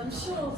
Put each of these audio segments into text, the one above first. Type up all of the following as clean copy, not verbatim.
I'm sure.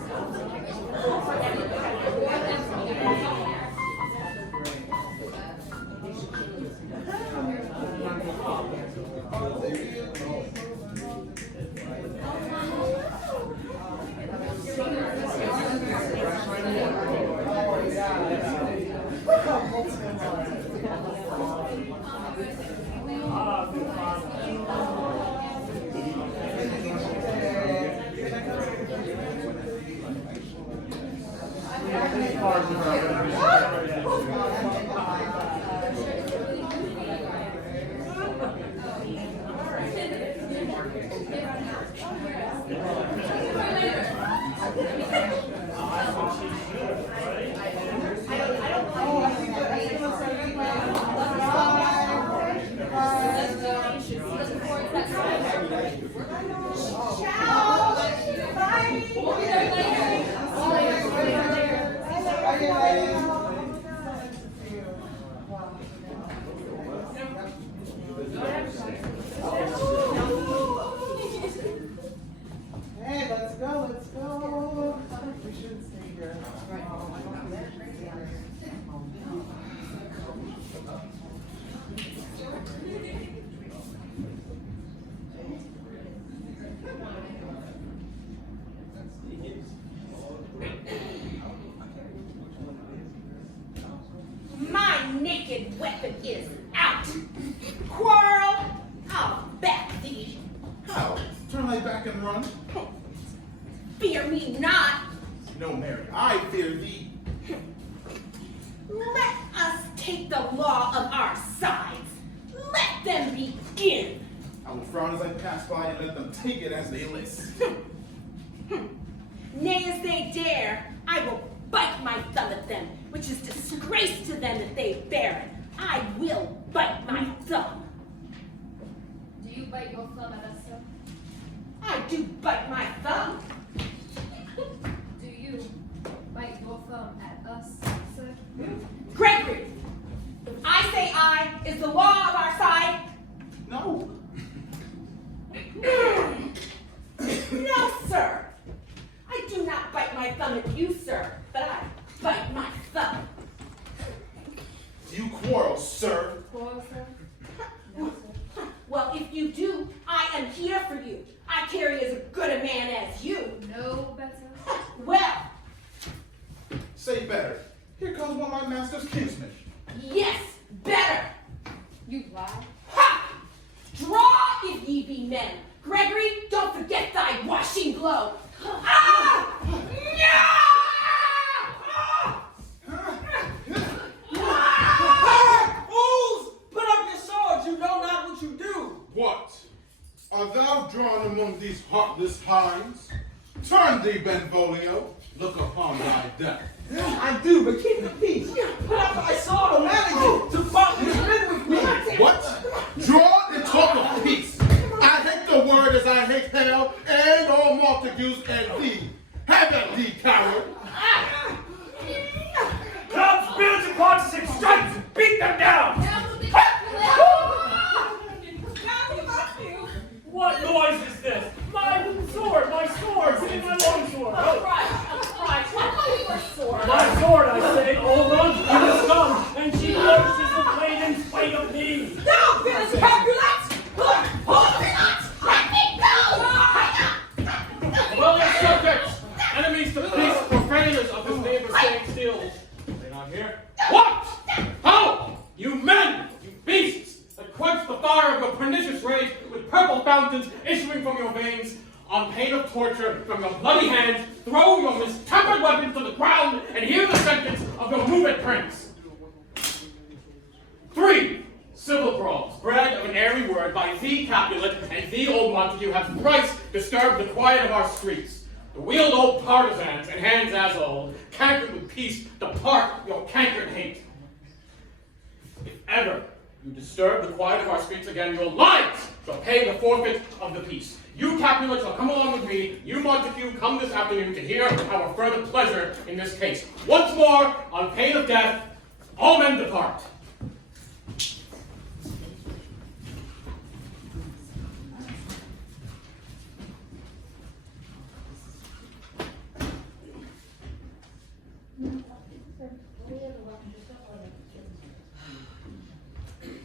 Hey, let's go. We shouldn't stay here. My naked weapon is out. Quarrel, I'll back thee. How? Turn thy back and run? Fear me not. No, Mary, I fear thee. Let us take the law of our sides. Let them begin. I will frown as I pass by and let them take it as they list. Nay, as they dare, I will bite my thumb at them, which is disgrace to them that they bear it. I will bite my thumb. Do you bite your thumb at us, sir? I do bite my thumb. Do you bite your thumb at us, sir? Gregory, if I say I, is the law of our side? No. No, sir. I do not bite my thumb at you, sir, but I bite my thumb. You quarrel, sir. Quarrel, sir? No, sir. Well, if you do, I am here for you. I carry as good a man as you. No better? Well, Say better. Here comes one of my master's kinsmen. yes, better. You lie? Ha! Draw if ye be men. Gregory, don't forget thy washing blow. Ah! Fools! Put up your swords, you know not what you do. What? Art thou drawn among these heartless hinds? Turn thee, Benvolio. Look upon thy death. I do, but keep the peace. Put up thy sword or manage to fight this men with me. What? Draw and talk of peace. I hate the word as I hate hell and all multitudes and thee. Have at thee, coward. Come, spirits and parts and stripes, beat them down! What noise is this? My sword, give me my long sword. My sword, I say, all runs through the scum, and she flourishes the blade in spite of me. Now, Phyllis Capulet! Hold Peanuts! remains, on pain of torture from your bloody hands, throw your mistempered weapons to the ground and hear the sentence of your movement prince. 3. Civil brawls, bred of an airy word by thee Capulet and thee old Montague have thrice disturbed the quiet of our streets. The wheeled old partisans and hands as old, cankered with peace, depart your cankered hate. If ever you disturb the quiet of our streets again, your lives shall pay the forfeit of the peace. You, Capulet, shall come along with me. You, Montague, come this afternoon to hear our further pleasure in this case. Once more, on pain of death, all men depart.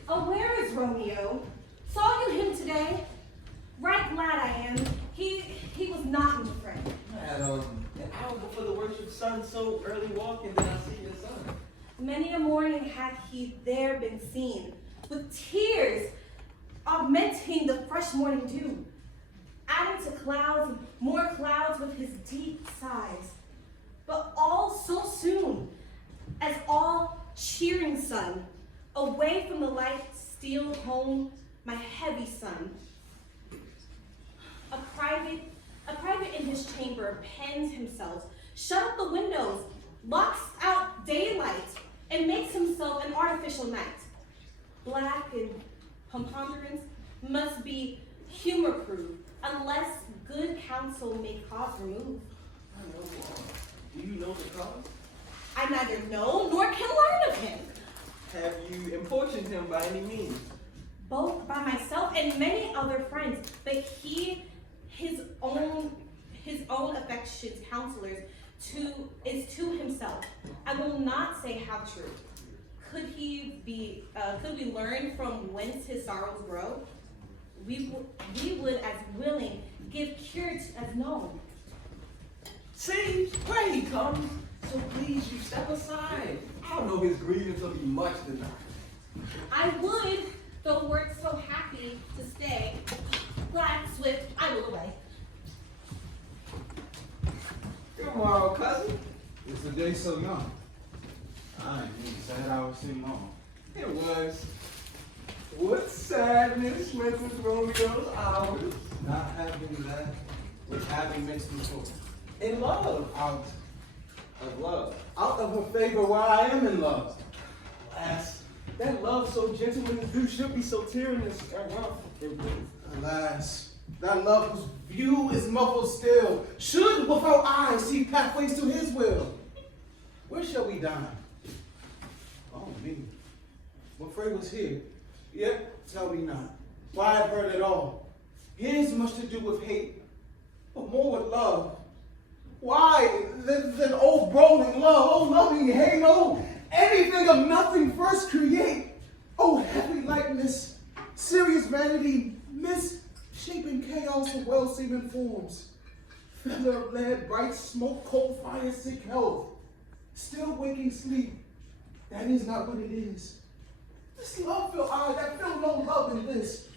Oh, where is Romeo? Saw you him today? Right glad I am. He was not my friend. I had an hour before the worship sun, so early walking, then I see your son. Many a morning had he there been seen, with tears augmenting the fresh morning dew, adding to clouds, more clouds with his deep sighs. But all so soon, as all cheering sun, away from the light steal home my heavy son. A private in his chamber pens himself, shut up the windows, locks out daylight, and makes himself an artificial night. Black and preponderance must be humor-proof, unless good counsel may cause remove. I know. Do you know the cause? I neither know nor can learn of him. Have you importuned him by any means? Both by myself and many other friends, but his own affections counselors is to himself. I will not say how true. Could we learn from whence his sorrows grow? We would as willing give cure as known. See, where he comes. So please, you step aside. I don't know his grievance will be much denied. I would, though wert so happy to stay. Glad, swift, I will away. Tomorrow, cousin. It's a day so young. I ain't even sad I was sitting on. It was. What sadness went with Romeo's hours? Not having that which having makes me full. In love. Out Of love. out of her favor while I am in love. Alas, that love so gentleman's due should be so tyrannous and rough. Alas, that love whose view is muffled still, should without eyes see pathways to his will. Where shall we dine? Oh, me. What Frey was here, yet tell me not. Why I've heard it all. His much to do with hate, but more with love. Why, than old brawling love, oh loving hate, oh anything of nothing first create. Oh heavy likeness, serious vanity, misshapen chaos of well-seeming forms. Feather of lead, bright smoke, cold fire, sick health. Still waking sleep, that is not what it is. This love feel I that feel no love in this.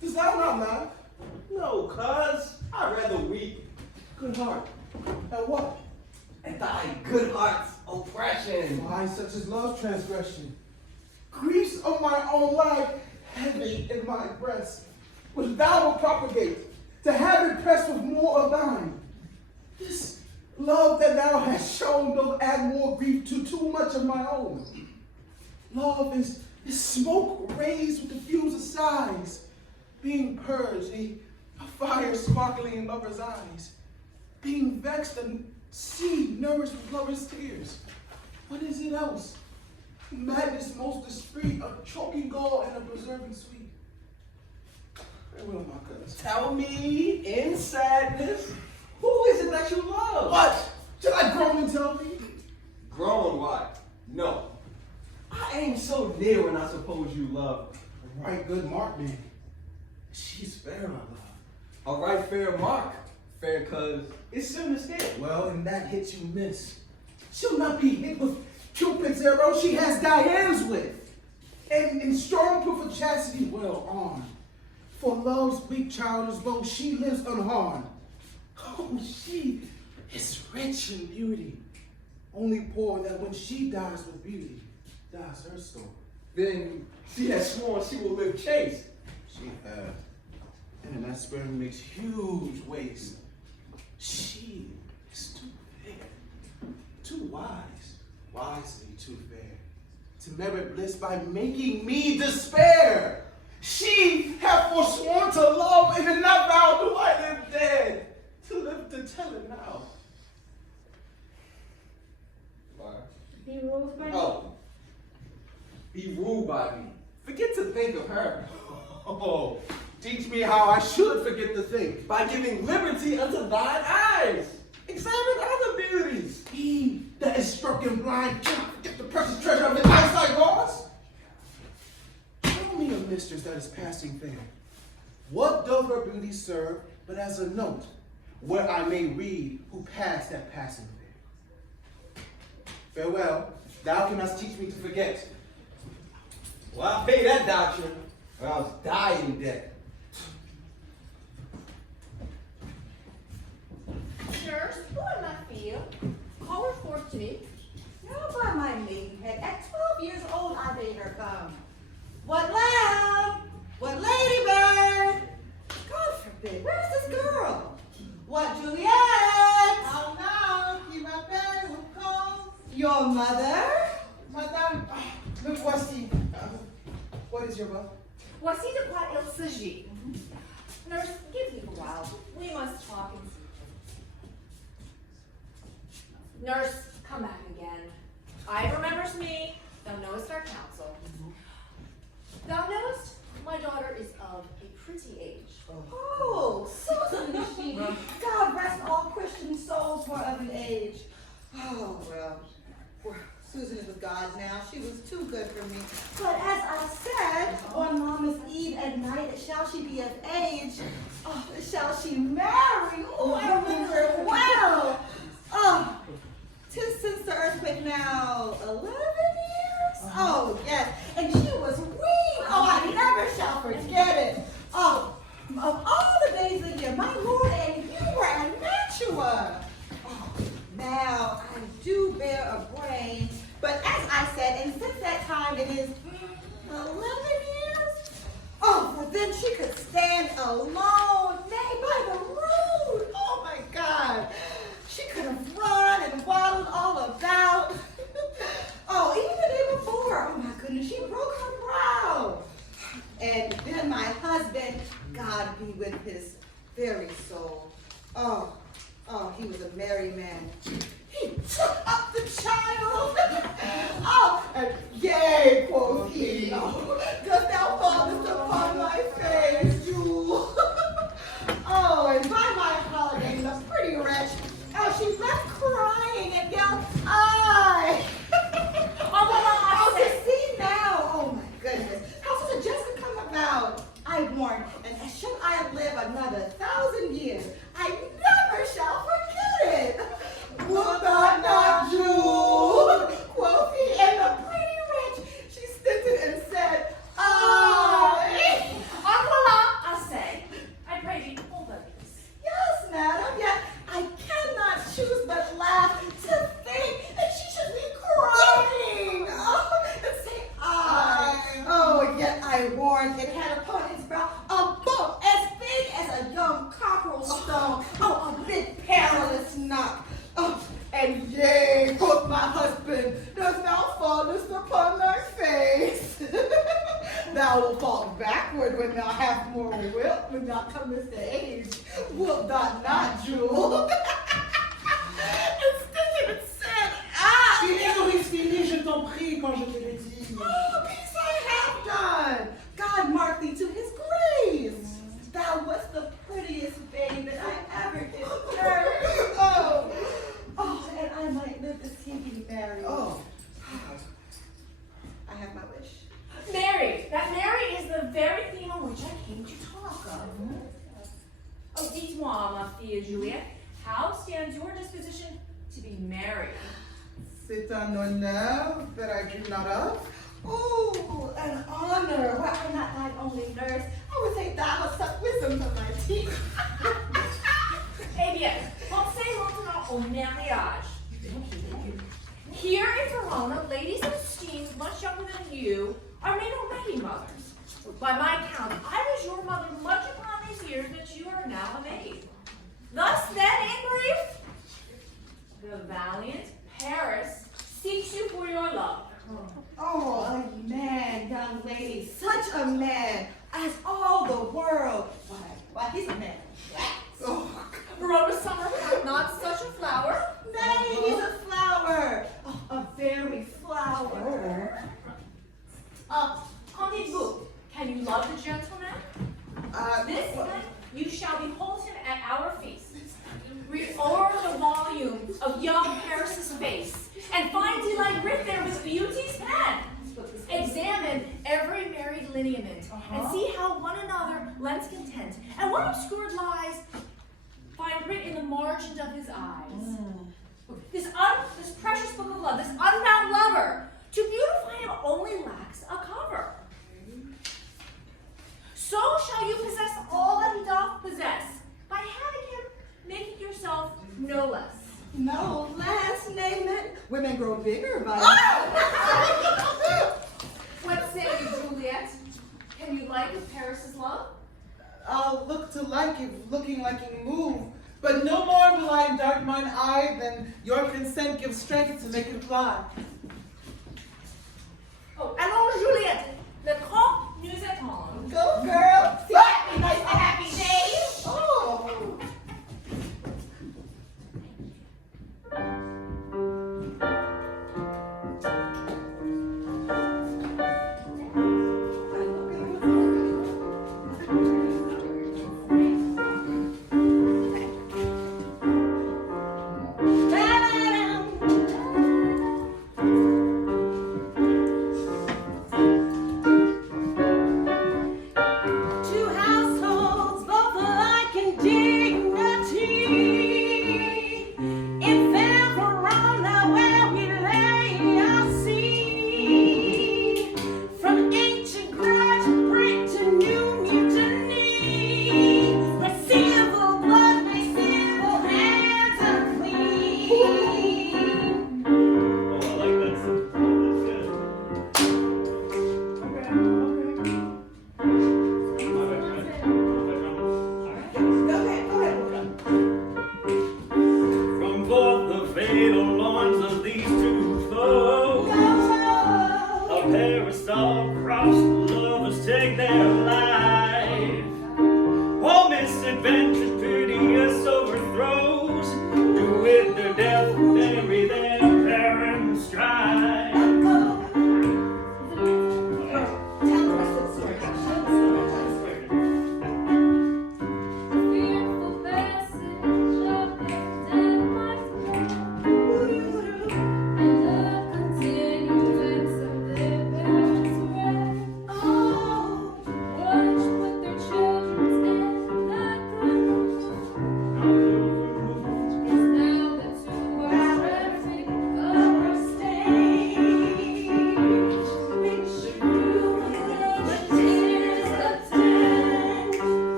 Does thou not laugh? No, cuz. I'd rather weep. Good heart. At what? At thy good heart's oppression. Why such as love's transgression? Griefs of my own life, heavy in my breast, which thou wilt propagate, to have it pressed with more of thine. This love that thou hast shown doth add more grief to too much of my own. Love is smoke raised with the fumes of sighs, being purged, a fire sparkling in lovers' eyes, being vexed and sea nourished with lovers' tears. What is it else? Madness most discreet, a choking gall and a preserving sweet. Farewell, my cousin. Tell me, in sadness, who is it that you love? What? Shall I groan and tell thee? Grown, why? No. I ain't so near when I suppose you love. A right good mark, man. She's fair, my love. A right fair mark. Fair cuz it's soon to hit. Well, in that hit you miss. She'll not be hit with Cupid's arrow, she has Diane's with. And in strong proof of chastity well armed. For love's weak child as though she lives unharmed. Oh, she is rich in beauty. Only poor that when she dies with beauty, dies her soul. Then she has sworn she will live chaste. She has. And in that spirit makes huge waste. She is too fair, too wise, wisely too fair, to merit bliss by making me despair. She hath forsworn to love, and in that vow do I live dead, to live to tell it now. Why? Be ruled by Oh. Be ruled by me. Forget to think of her. Oh, teach me how I should forget to think. By giving liberty unto thine eyes. Examine other beauties. He that is struck and blind cannot forget the precious treasure of his eyesight, boss. Show me a mistress that is passing fair. What doth her beauty serve but as a note, where I may read who passed that passing fair? Farewell, thou canst teach me to forget. Well, I pay that doctrine, or I'll die in debt. Nurse, pour ma fille. Call her forth to me. Now by my maidenhead, at 12 years old I bade her come. What lamb? What ladybird? God forbid, where's this girl? What Juliet? Oh no, qui m'appelle ou call? Your mother? Madame, me voici. What is your vote? Voici de quoi il s'agit. Nurse, give me a while. We must talk in secret. Nurse, come back again. I remembers me. Thou knowest our counsel. Thou knowest my daughter is of a pretty age. Oh, Susan is she. God rest all Christian souls for of an age. Oh, well, Susan is with God now. She was too good for me. But as I said, on Mama's Eve at night, shall she be of age? Oh, shall she marry? Oh, I remember it well. Oh, 'tis since the earthquake now 11 years? Oh, yes. And she was weaned. Oh, I never shall forget it. Oh, of all the days of the year, my Lord and you were a Nashua. Oh, now I do bear a brain, but as I said, and since that time it is 11 years. Oh, for then she could stand alone, nay, by the road. Oh my God. She could have run and waddled all about. Oh, even the day before, oh my goodness, she broke her brow. And then my husband, God be with his very soul. Oh, he was a merry man. He took up the child. Oh, and yea, quoth he. Oh, dost thou fallest upon my face, Jewel? Oh, and by my holiday, the pretty wretch, oh, she left crying and yelled, "I!" Oh, to see now. Oh my goodness. How such a jest could come about? I warn, and should I live another 1,000 years, I never shall forget it. Will thou not, Jewel? Quoth he, and the pretty wretch, she stinted and said, "I." En voilà, I say. I pray thee, hold up this. Yes, madam, yet I cannot choose but laugh to think that she should be crying. Oh, and say, "I." Oh, yet I warned it had upon its brow a bump as big as a young cockerel stone. Oh, a big perilous knock. Oh, and yea, quoth my husband, dost thou fallest upon thy face? Thou wilt fall backward when thou hast more wit, when thou comest to age. Wilt thou not, Jewel? And Stitchett said, "Ah!" Fini, je t'en prie, quand je te l'ai dit. Oh, peace I have done. God mark thee to his grace. Thou wast the prettiest babe that I ever did serve. Oh, and I might live to see thee married. Oh. I have my wish. Mary. That Mary is the very theme on which I came to talk of. Oh, dites-moi, ma fille Juliette, how stands your disposition to be married? C'est un honneur that I dream not of. Oh, an honor. Why, I'm not thine only nurse. I would take thou a suck wisdom from my teeth. Eh bien, pensez maintenant au mariage. Here in Verona, ladies of esteem much younger than you are made already mothers. By my count, I was your mother much upon these years that you are now a maid. Thus then, in brief, the valiant Paris seeks you for your love. Oh, a man, young lady, such a man, as all the world. Why, he's a man. Oh, Verona summer hath not such a flower. Nay, he's a flower. Oh, a very flower. Qu'en dites-vous? Can you love the gentleman? This night you shall behold him at our feast. Read o'er the volume of young Paris's face, and find delight writ there with beauty's pen. Examine every married lineament, and see how one another lends content, and what obscured lies find writ in the margin of his eyes. This precious book of love, this unbound lover, to beautify him only lacks a cover. So shall you possess all that he doth possess, by having him making yourself no less. No last name it. Women grow bigger by What say you, Juliet? Can you like Paris's love? I'll look to like it, looking like you move, but no more will I dart mine eye than your consent gives strength to make it fly. Oh, allons, Juliette, le camp nous attend. Go, girl. See, happy, nice to happy days. Oh.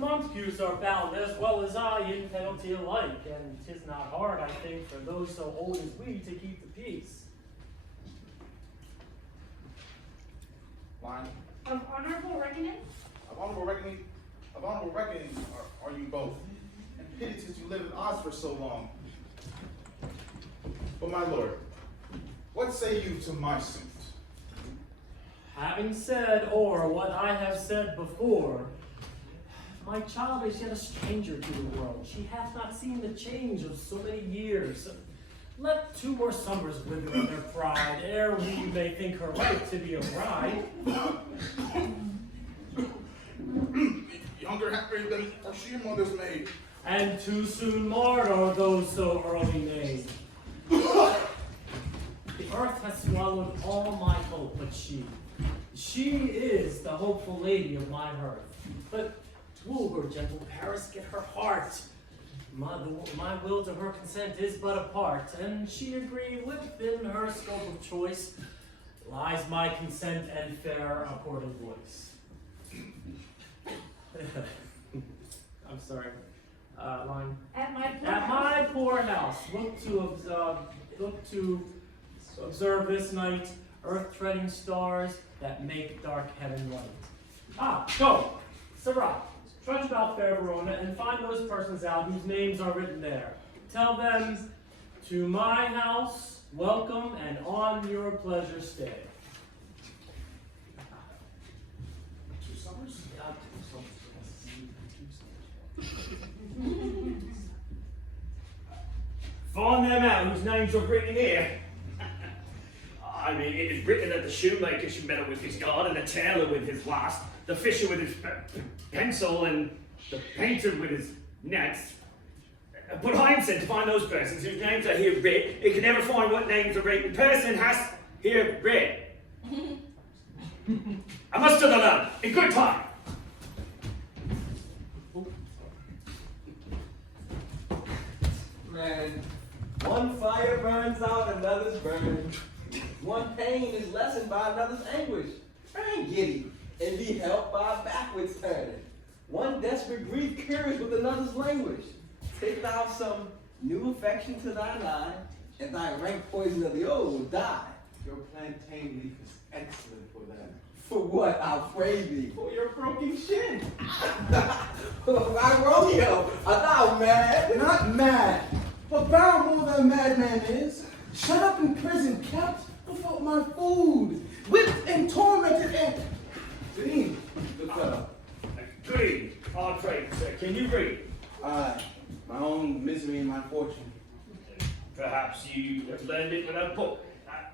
Montagues are bound as well as I in penalty alike, and 'tis not hard, I think, for those so old as we to keep the peace. Line. Of honorable reckoning? Of honorable reckoning are you both. And pity since you lived at odds for so long. But my lord, what say you to my suit? Having said o'er what I have said before, my child is yet a stranger to the world. She hath not seen the change of so many years. Let 2 more summers wither in their pride, ere we may think her right to be a bride. Younger happy than she mother's maid. and too soon marred are those so early made. The earth has swallowed all my hope, but she is the hopeful lady of my hearth. But woo her, gentle Paris, get her heart. My will to her consent is but a part, and she agreed within her scope of choice lies my consent and fair accorded voice. I'm sorry. Line. At my At my poor house, look to observe this night, earth-treading stars that make dark heaven light. Go, Sarah, trudge about fair Verona and find those persons out whose names are written there. Tell them, to my house, welcome, and on your pleasure stay. Find them out whose names are written here. I mean, it is written that the shoemaker should meddle with his guard, and the tailor with his last, the fisher with his pencil, and the painter with his nets. But I am sent to find those persons whose names are here writ. It can never find what names are written. Person has here writ. I must to the land in good time. Man, one fire burns out, another's burned. One pain is lessened by another's anguish. Turn giddy and be helped by a backwards turn. One desperate grief cures with another's languish. Take thou some new affection to thine eye, and thy rank poison of the old will die. Your plantain leaf is excellent for that. For what, I'll pray thee? For your broken shin. My Romeo, art thou mad? Not mad, but bound more than a madman is. Shut up in prison, kept without my food, whipped and tormented and... Dean, good fellow. Good evening. I pray, sir. Can you read? Aye, my own misery and my fortune. Perhaps you have learned it without a book.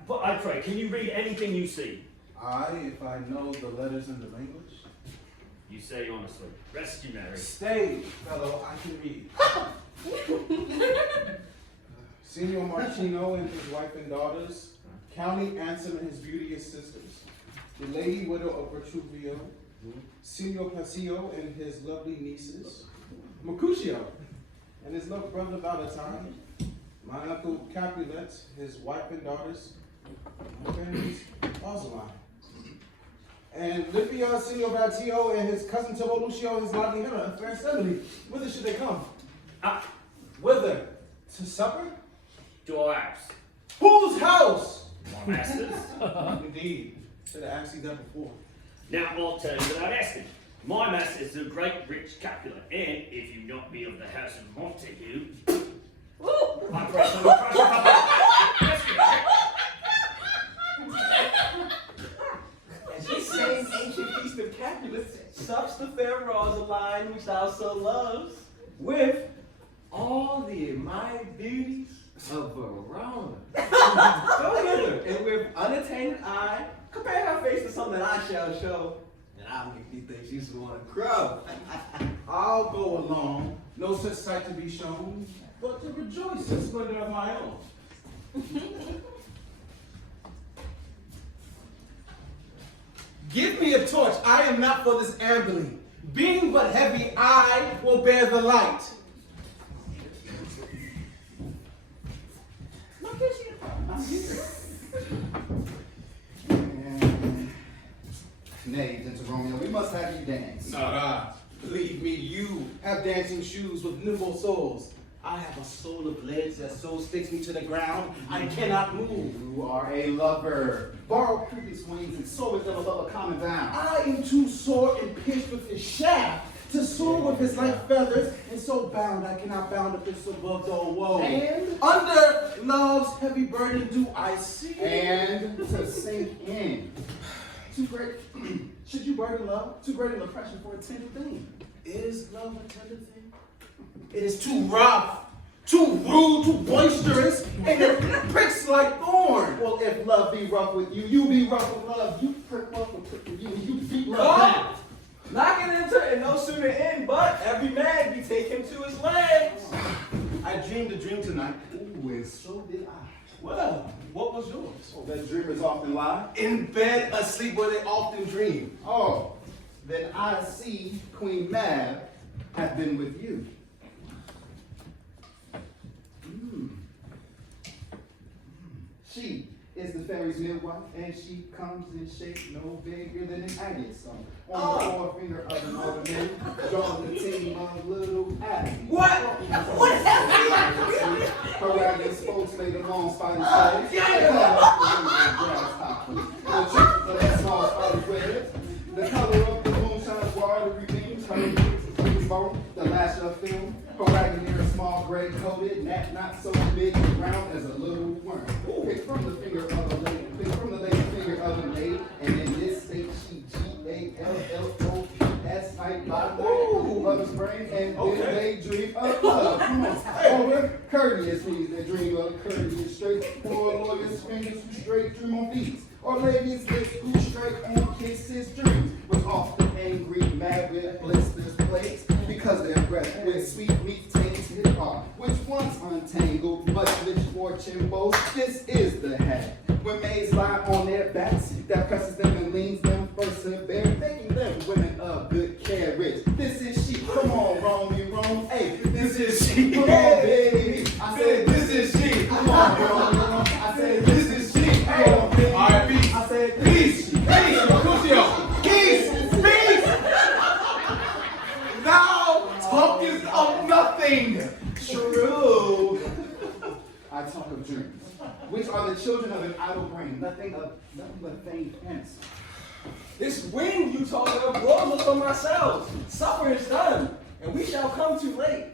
But I pray, can you read anything you see? Aye, if I know the letters and the language. You say honestly. Rest you, Mary. Stay, fellow, I can read. Signor Martino and his wife and daughters, County Ansem and his beauteous sisters, the lady widow of Bertruvio, Signor Pasio and his lovely nieces, Mercutio and his loved brother Valentine, my uncle Capulet, his wife and daughters, my family's Rosaline, and Livia Signor Vatio and his cousin Tobo Lucio and his lovely Hera, a fair assembly. Whither should they come? Whither? To supper? To our house. Whose house? My master's. Indeed. Should have asked you that before. Now I'll tell you without asking. My master is a great rich Capulet, and if you not be of the house of Montague, I pray for the crush a couple And this same ancient feast of Capulets sups the fair Rosaline which thou so loves, with all the admired beauties of Verona. Go hither, and with unattainted eye, compare her face to some that I shall show, and I'll make thee think she's the one to crow. I'll go along, no such sight to be shown, but to rejoice in splendor of my own. Give me a torch, I am not for this ambling. Being but heavy, I will bear the light. Nay, gentle Romeo, we must have you dance. Believe me, you have dancing shoes with nimble soles. I have a soul of lead that so sticks me to the ground, I cannot move. You are a lover. Borrow Cupid's wings and soar with them above a common bound. I am too sore and pierced with his shaft to soar with his light feathers, and so bound I cannot bound a pistol above the woe. And under love's heavy burden do I see. And to sink in. Too great, should you burden love? Too great an oppression for a tender thing. Is love a tender thing? It is too rough, too rude, too boisterous, and it pricks like thorn. Well, if love be rough with you, you be rough with love. You prick love with prick with you, you beat love back. knocking into and no sooner in, but every man betake him to his legs. I dreamed a dream tonight. Ooh, and so did I. Well, what was yours? Oh, that dreamers often lie. In bed, asleep, where they often dream. Oh, then I see Queen Mab hath been with you. She is the fairy's midwife, and she comes in shape no bigger than an agate song. On the forefinger of an ornament, drawing the team of little Abby. What? What is happening? Her ragged spokes made a long spider legs. The trick of that small spider's webs. The color of the moonshine's water redeems her green bone, the lash of film. Her ragged hair is small, gray coated, not so big and round as a little worm. Pick from the finger of a lady, pick from the lady finger of a maid, and in this state she GALLOPS type of the spring, and then they dream of love. Come on, over courteous means they dream of courteous straight, or lawyers fingers who straight dream on feet, or ladies lips who straight on kisses dreams, was often angry, mad with blisters plates, because their breath with sweet meat tainted heart, which once untangled, much rich fortune boasts. This is the hat. When maids lie on their backs, that presses them and leans them first to bear, making them women of good carriage. This is she. Come on, Rome. Hey, this is she. Come on, baby. I said, this is she. Come on, Rome. I said, this is she. Come on, baby. All right, peace. I said, Peace. Crucio. Peace. Thou talkest of nothing. true. I talk of dreams, which are the children of an idle brain, nothing but vain fantasy. This wind you talk of blows upon ourselves. Supper is done, and we shall come too late.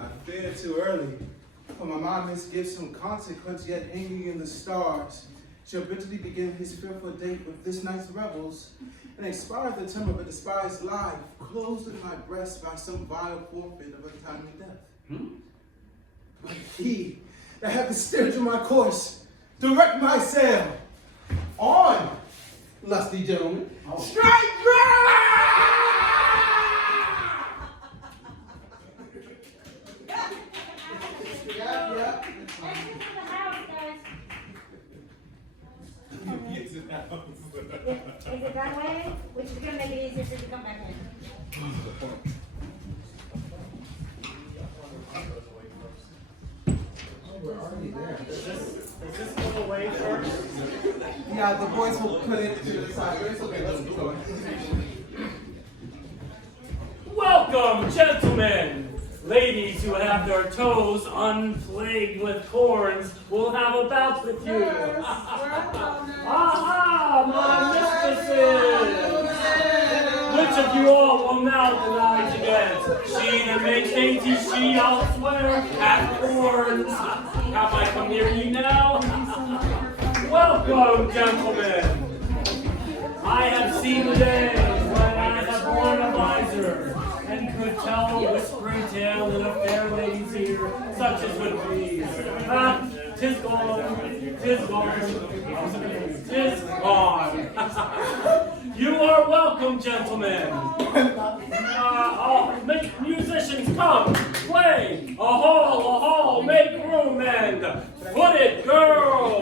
I fear too early, for my mind misgives some consequence yet hanging in the stars. Shall bitterly begin his fearful date with this night's revels, and expire the term of a despised life, closed in my breast by some vile forfeit of untimely death. But he that hath the steer to my course, direct my sail on, lusty gentlemen. Strike Is it that way? Which is gonna make it easier for you to come back in. Does this go away first? Yeah, the boys will put it to the side, but it's okay, let's keep going. Welcome, gentlemen! Ladies who have their toes unplagued with corns will have a bout with you. Aha, my mistresses! Which of you all will now deny to get? She that makes dainty she elsewhere hath corns. Have I come near you now? Welcome, gentlemen! I have seen the days when I have worn a visor and could tell a whispering tale in a fair lady's ear, such as would please. Ah, 'tis gone, 'tis gone, 'tis gone. You are welcome, gentlemen. Make musicians come, play, a hall, make room, and foot it, girl.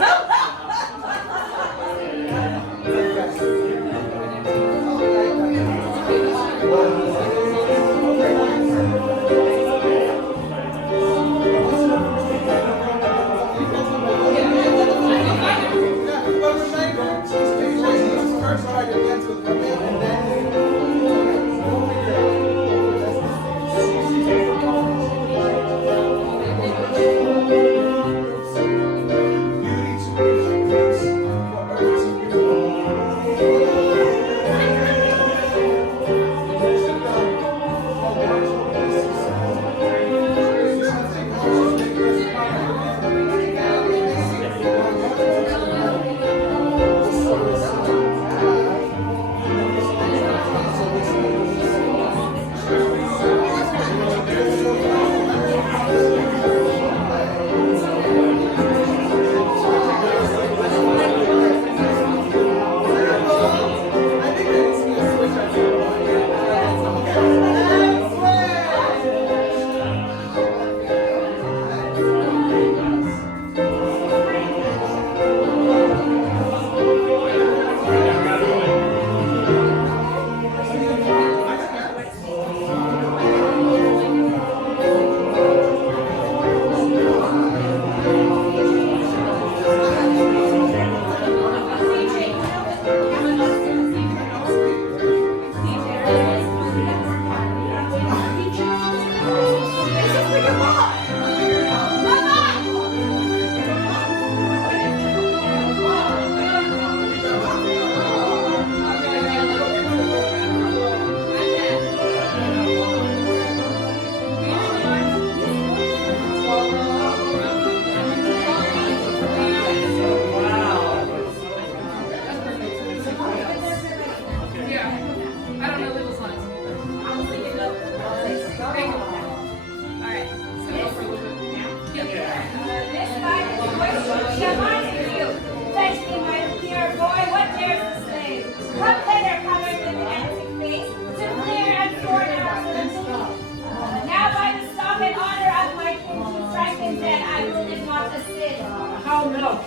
Beauty to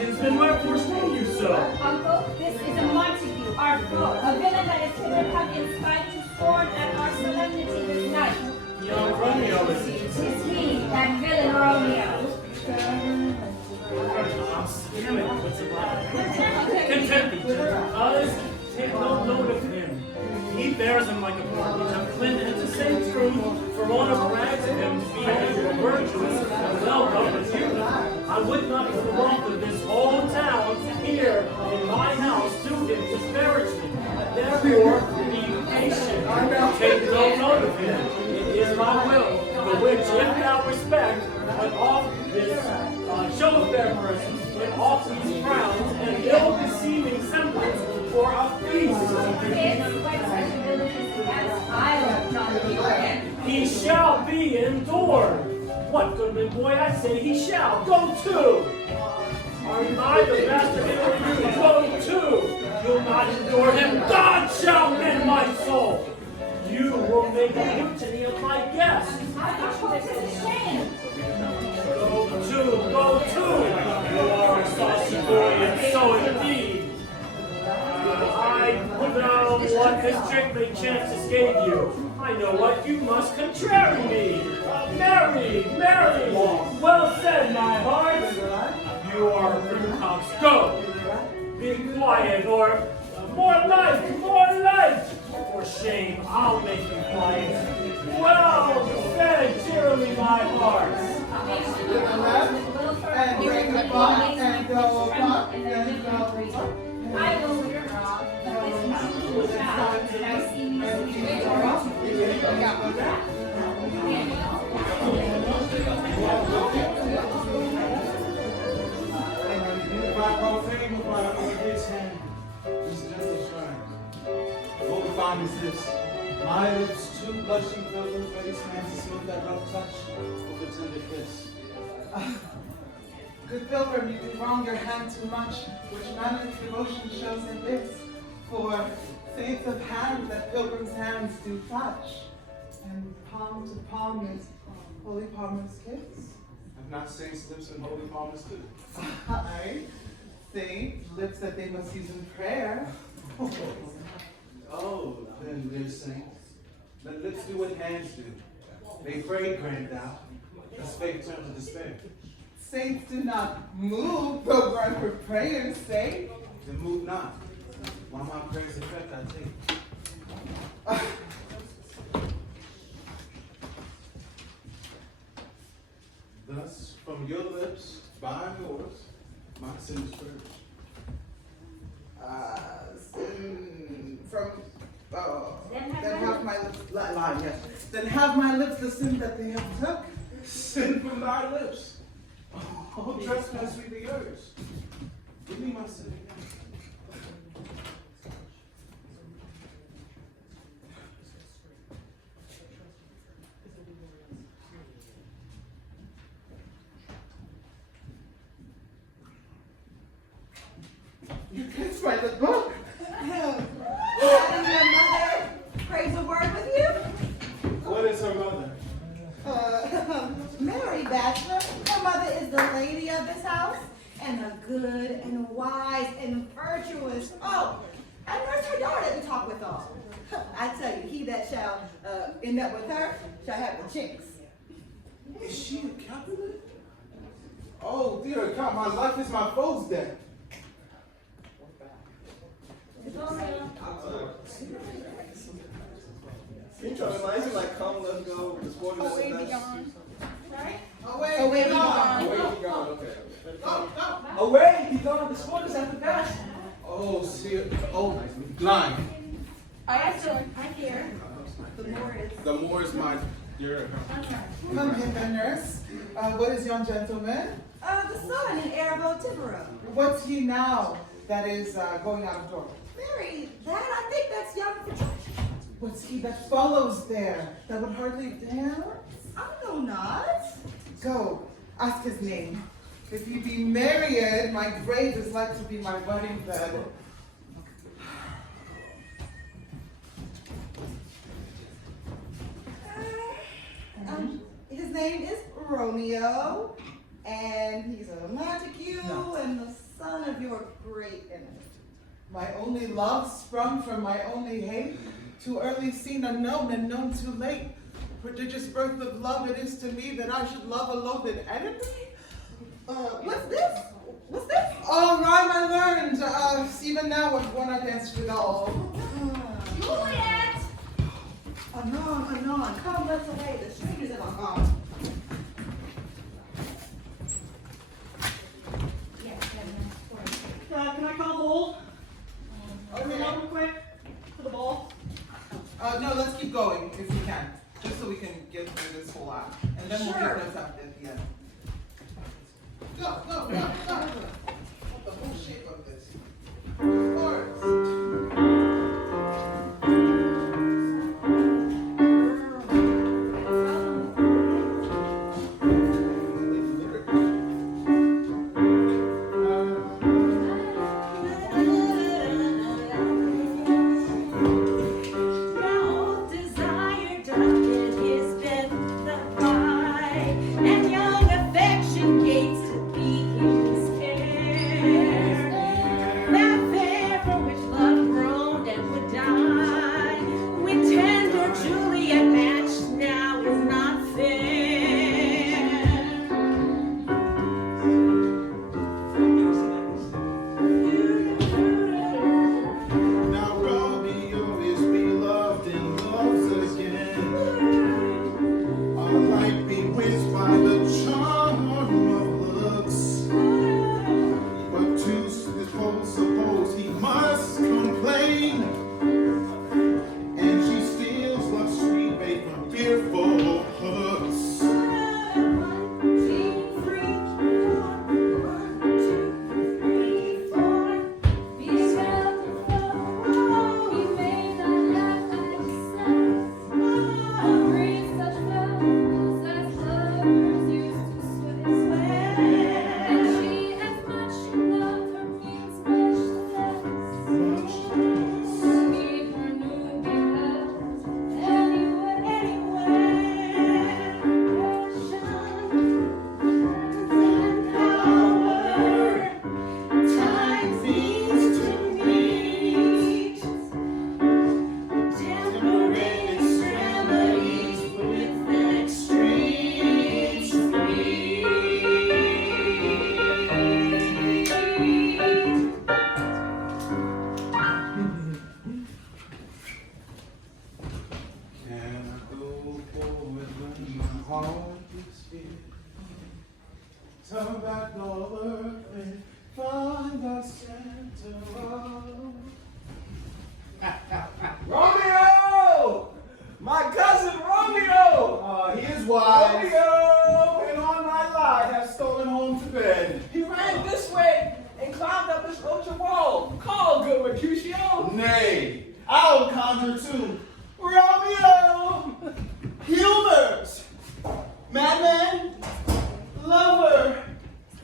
kinsman, wherefore stay you so? Uncle, this is a Montague, our foe, a villain that is hither come in spite to scorn at our solemnity this night. Young Romeo is he? Tis he, that villain Romeo. I'm scamming. What's the matter? Content me, gentlemen. Others take no note of him. He bears him like a mortgage. I'm Clinton. It's the same truth. For one of brags of him to be a virtuous and well-known as you. I would not for the wealth of this whole town here in my house do him disparagement. Therefore, be patient. Take no note of him. It is my will, the which, if thou respect, put off this show of fair person, put off these frowns and ill-beseeming semblance for a feast. He shall be endured. What, goodman boy, I say he shall. Go to. Are I the master here or you? Go to. You'll not endure him. God shall mend my soul. You will make a mutiny of my guest. I thought this is a shame. Go to. You are a saucy boy, and so indeed. I would know what this trick may chance escape you. I know what you must contrary me. Marry. Well said, my heart. You are a precox. Go. Be quiet, or more life. For shame, I'll make you quiet. Well said, cheerily, my heart. And break apart and go apart and then go. I will withdraw, but this mountain child that I see me What we find is this: my lips, two blushing pilgrims, ready stand to smooth that rough touch with a tender kiss. Good pilgrim, you do wrong your hand too much, which manner of devotion shows in this. For saints of hands that pilgrims' hands do touch, and palm to palm is holy palmer's kiss. I've not saints' lips and holy palmers too. I saint lips that they must use in prayer. Oh, then dear saints, let lips do what hands do. They pray, grant thou, as faith turns to despair. Saints do not move, but grant for prayers' sake. Then move not, while my prayers effect I take. Thus, from your lips, by yours, my sin is purged. Then have my lips, yes. Then have my lips the sin that they have took. Sin from thy lips. Oh, trespass we be yours. Give me my sin. You kissed my little book. Having your mother praise a word with you? What is her mother? Mary Bachelor. Her mother is the lady of this house, and a good and wise and virtuous. Oh, and there's her daughter to talk with all. I tell you, he that shall end up with her shall have the chinks. Is she a Capulet? Oh, dear God, my life is my foe's death. You trying to nice like, come, let's go. The sport is Away be nice. gone. Right? Away be gone. Away be gone, okay. Go. Away be gone, the sport is at the best. Oh, see, oh, blind. I'm here. The more is. The more is my dear. Come hither, nurse. What is yon gentleman? The son and heir of Otivera. What's he now that is going out of door? Mary, that I think that's young Patricia. What's he that follows there that would hardly dare? I know not. Go, ask his name. If he be married, my grave is like to be my wedding bed. His name is Romeo, and he's a Montague and the son of your great enemy. My only love sprung from my only hate, too early seen unknown and known too late. Prodigious birth of love it is to me that I should love a loathed enemy? What's this? What's this? Oh, rhyme I learned, even now when I danced with all. Juliet! Anon, come, let's away, the strangers have gone. Can I call hold? Okay. Real quick for the ball. No, let's keep going if we can, just so we can get through this whole act, and then we'll get those up at the end. Go. What the whole shape of this? Now desire darkened his bed by, and young affection gates to be his care. That fair for which love groaned and would die, with tender Juliet matched now is not fair. Now Romeo is beloved and loves again. Alike bewitched by the charm of looks. But to suppose he must complain. And she steals love's sweet bait from fearful hooks. Can I go forward when my heart is fear? Turn back over and find the center of. Romeo! My cousin Romeo! He is wise, Romeo! and on my life has stolen home to bed. He ran this way and climbed up this ocean wall. Call, good Mercutio. Nay, I'll conjure too. Romeo! Humors! Madman! Lover!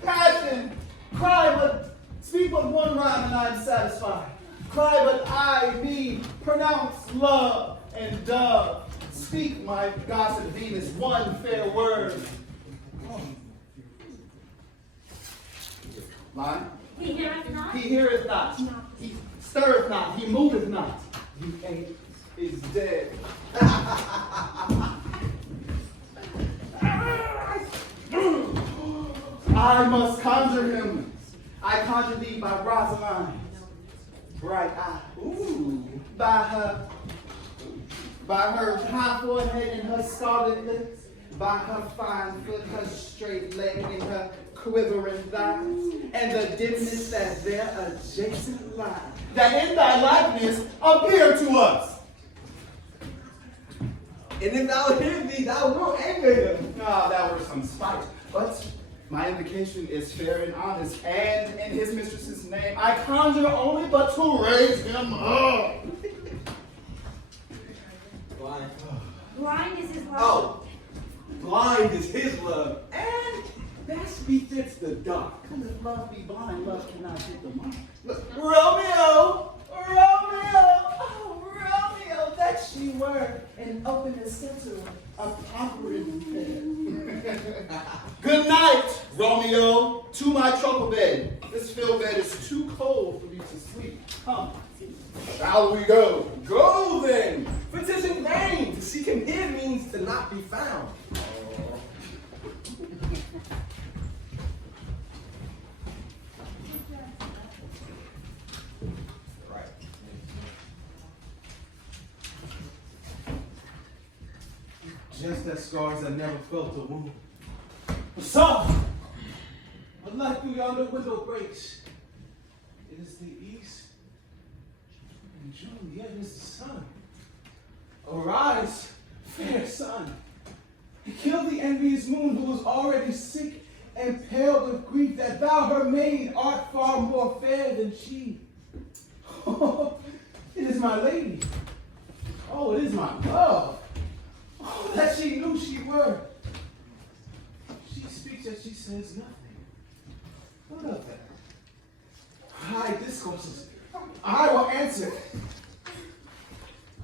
Passion! Cry but, speak but one rhyme and I'm satisfied. Cry but I, me, pronounce love and dove. Speak, my gossip Venus, one fair word. Mine? He heareth not? He heareth not. He stirreth not. He moveth not. The ape is dead. I must conjure him. I conjure thee by Rosaline's bright eye. Ooh. By her high forehead and her scarlet lips, by her fine foot, her straight leg, and her quivering thighs, and the dimness that there adjacent lies, that in thy likeness appear to us. And if thou hear thee, thou wilt anger him. Ah, that were some spite. But my invocation is fair and honest, and in his mistress's name I conjure only but to raise him up. Blind. Blind is his love. Oh, blind is his love, and best befits the dark. And if love be blind, love cannot hit the mark. Look, Romeo, oh Romeo, that she were an open center of operating head. Good night, Romeo, to my truckle bed. This field bed is too cold for me to sleep. Come. Shall we go? Go then, for 'tis in vain. To seek him here means to not be found. Right. Just as scars that never felt a wound. But soft! A light through yonder window breaks. It is the east, and June yet is the sun. Arise, fair sun, and kill the envious moon who is already sick and pale with grief that thou, her maid, art far more fair than she. Oh, it is my lady. Oh, it is my love. Oh, that she knew she were. She speaks as she says nothing. What of that? High discourses. I will answer.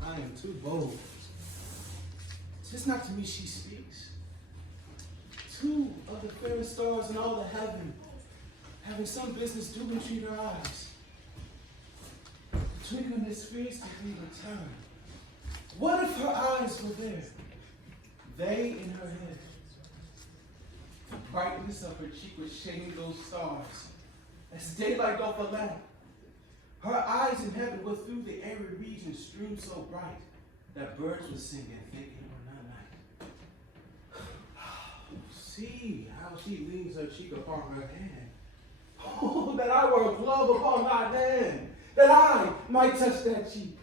I am too bold. 'Tis not to me she speaks. Two of the fairest stars in all the heaven, having some business do entreat her eyes. The twinkling is fierce to be returned. What if her eyes were there? They in her head. The brightness of her cheek would shade those stars, as daylight doth a lamp. Her eyes in heaven were through the airy region streamed so bright, that birds would sing and think it were not night. See how she leans her cheek upon her hand. Oh, that I were a glove upon my hand, that I might touch that cheek.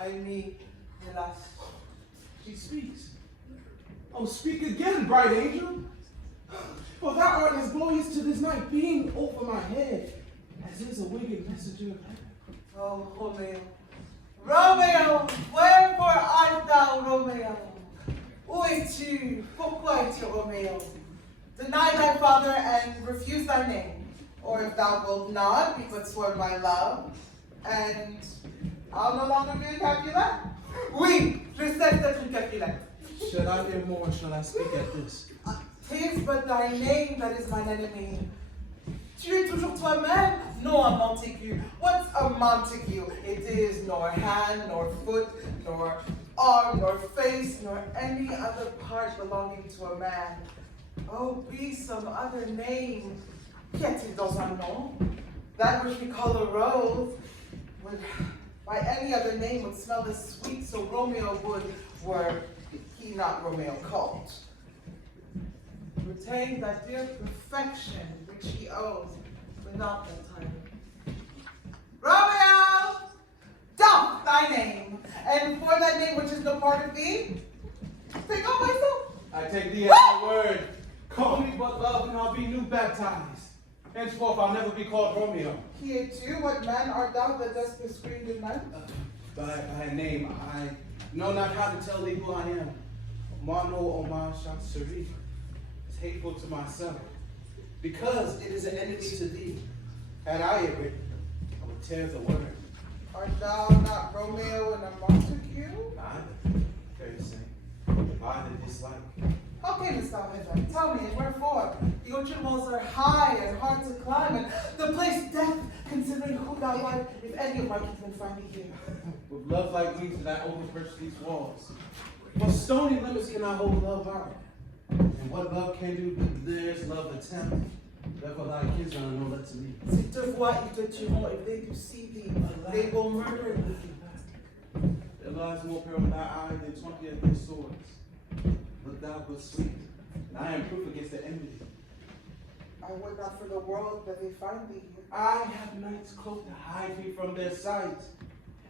I need, alas. She speaks. Oh, speak again, bright angel. For thou art as glorious to this night, being over my head, as is a winged messenger of heaven. Oh, Romeo. Romeo, wherefore art thou, Romeo? Où es-tu? Pourquoi es-tu, Romeo? Deny thy father and refuse thy name. Or if thou wilt not, be but sworn my love, and I'll no longer be a Capulet. Oui, je sais être une Capulet. Shall I hear more, or shall I speak at this? 'Tis but thy name that is mine enemy. Tu es toujours toi-même? Non, a Montague. What's a Montague? It is nor hand, nor foot, nor arm, nor face, nor any other part belonging to a man. Oh, be some other name. Qu'y a-t-il dans un nom? That which we call a rose would, by any other name, would smell as sweet, so Romeo would, were he not Romeo called. Retain that dear perfection which he owes, but not that title. Romeo! Doff thy name, and for that name which is no part of thee, take on myself. I take thee at thy word. Call me but love, and I'll be new baptized. Henceforth I'll never be called Romeo. Here too, what man art thou that dost prescreen in men? By a name, I know not how to tell thee who I am. Mano Omar Shansari is hateful to myself, because it is an enemy to thee. Had I it written, I would tear the word. Art thou not Romeo and a Montague? Neither, fair to say, either dislike. How camest thou hither? Tell me, and wherefore? The orchard walls are high and hard to climb, and the place death, considering who thou art, if any of my kinsmen find thee here. With love like wings that I overperch these walls. For stony limits cannot hold love out. And what love can do, there's love attempt. Therefore thy kinsmen are no less to me. S'ils te voient, ils te tueront. If they do see thee, they will murder thee. There lies more peril in thy eye than 20 of his swords. But thou but sweet, and I am proof against the enemy. I would not for the world that they find thee here. I have night's cloak to hide me from their sight.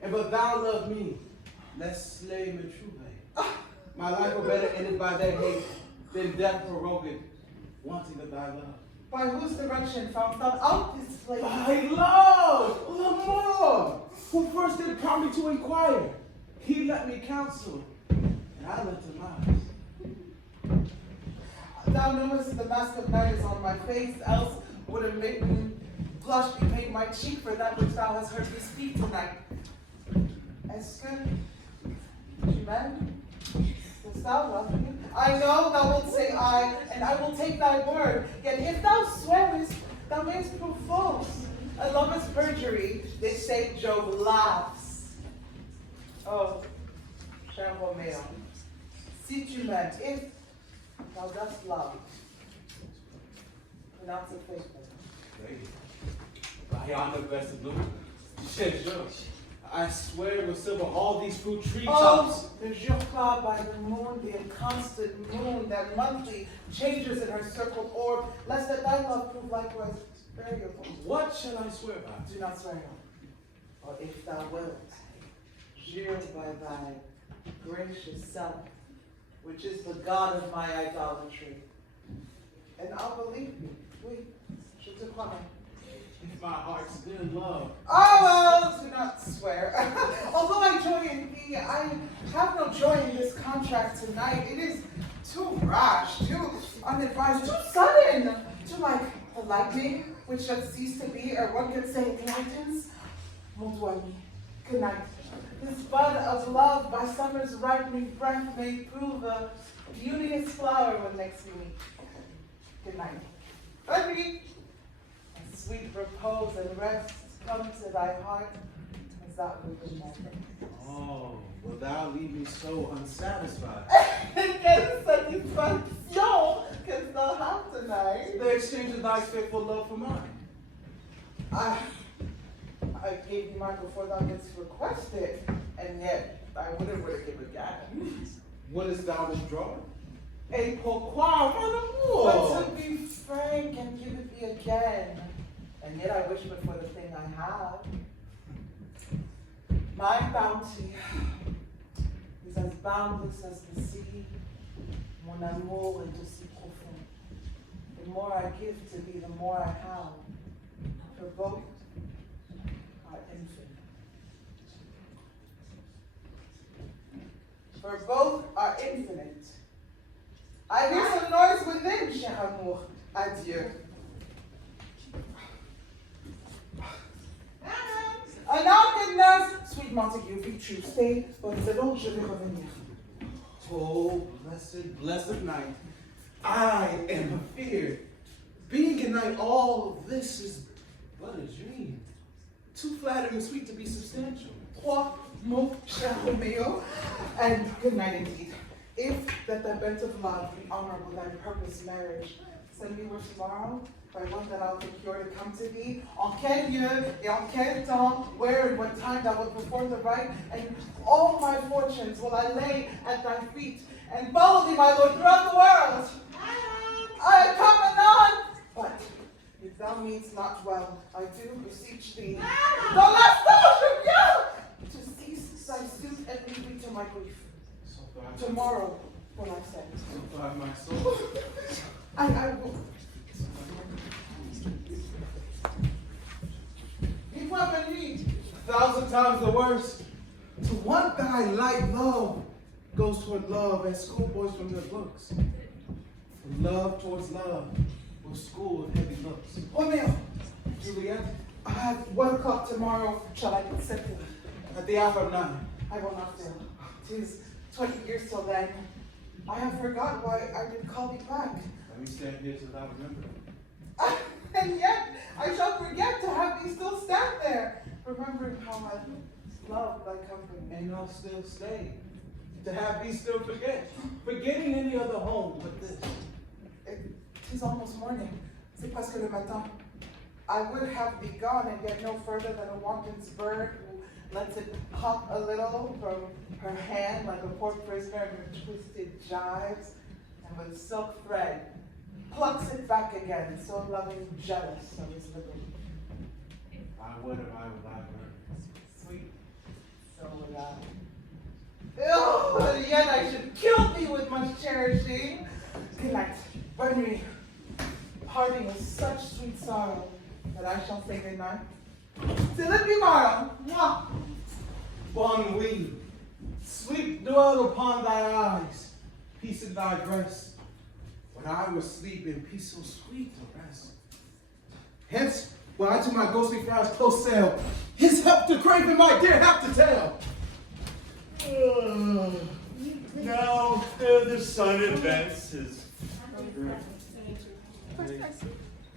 And but thou love me, lest slay me truly. My life were better ended by their hate than death prorogued, wanting of thy love. By whose direction found thou out this place? By love, Lamar, who first did prompt me to inquire. He let me counsel, and I let him out. Thou knowest the mask of night is on my face, else would a maiden blush bepaint my cheek for that which thou hast heard me speak tonight. Est-ce que tu m'aimes? Dost thou love me? I know thou wilt say I, and I will take thy word. Yet if thou swearest, Thou mayst prove false. A love is perjury. They say Job laughs. Oh, cher Romeo, si tu m'aimes, if thou dost love, pronounce it faithful. Lady, by yonder blessed moon, said George, I swear with silver all these fruit treetops. Oh, ne jure pas by the moon, the inconstant moon that monthly changes in her circled orb, lest that thy love prove likewise variable. What shall I swear by? Do not swear, or if thou wilt, jure by thy gracious self, which is the God of my idolatry. And I'll believe you. Oui, je te promets. If my heart's in love. Oh, well, do not swear. Although I joy in thee, I have no joy in this contract tonight. It is too rash, too unadvised, too sudden. Too like the lightning, which doth cease to be, or one could say it lightens. Mon doigt ami, good night. This bud of love by summer's ripening breath may prove a beauteous flower when next we meet. Good night. Bonne nuit. And sweet repose and rest come to thy heart as thou wilt remember. Oh, will thou leave me so unsatisfied? Quelle satisfaction canst thou have tonight? The exchange of thy faithful love for mine. I gave you mine before thou didst request it, and yet I wouldn't give again. Wouldst thou withdraw? Et pourquoi, mon amour? Oh. But to be frank and give it thee again, and yet I wish but for the thing I have. My bounty is as boundless as the sea. Mon amour est aussi profond. The more I give to thee, the more I have. For both are infinite. For both are infinite. I hear some noise within, cher amour. Adieu. And now, good nurse, sweet Montague, be true. Stay, but c'est long, je vais revenir. Oh, blessed night. I am afeared. Being at night, all this is but a dream. Too flattering and sweet to be substantial. Trois mots, cher Romeo, and good night indeed. If that thy bent of love be honorable, thy purpose marriage, send me word tomorrow by one that I'll procure to come to thee, en quel lieu et en quel temps, where and what time thou wilt perform the rite, and all my fortunes will I lay at thy feet, and follow thee, my lord, throughout the world. I come anon, but if thou meanest not well, I do beseech thee, the last to cease thy suit and leave me to my grief. Tomorrow will I send. So far, my soul. I will. Be well me. 1,000 times the worst. To want thy light love goes toward love as schoolboys from their books. From love towards love, or school of heavy looks. Romeo, Juliet, I have 1 o'clock tomorrow. Shall I consent to it? at the hour of 9. I will not fail. 'Tis 20 years till then. I have forgot why I did call thee back. Let me stand here till thou remember. And yet I shall forget to have thee still stand there, remembering how I love thy company. And I'll still stay. To have thee still forget. Forgetting any other home but this. It is almost morning. C'est presque le matin. I would have thee gone and get no further than a wanton's bird who lets it hop a little from her hand like a poor prisoner in her twisted gyves, and with silk thread plucks it back again, so loving, jealous of his liberty. I would if I would lie her. Sweet, so would I. Oh, and yet I should kill thee with much cherishing. Good night. Bonne nuit. Parting is such sweet sorrow that I shall say good night. Till it be morrow. Mwah. Bonne nuit. Sleep dwell upon thy eyes. Peace in thy breast. When I was sleeping, peace so sweet to rest. Hence, when I to my ghostly friars close sail, his help to crave and my dear have to tell. Now the sun advances.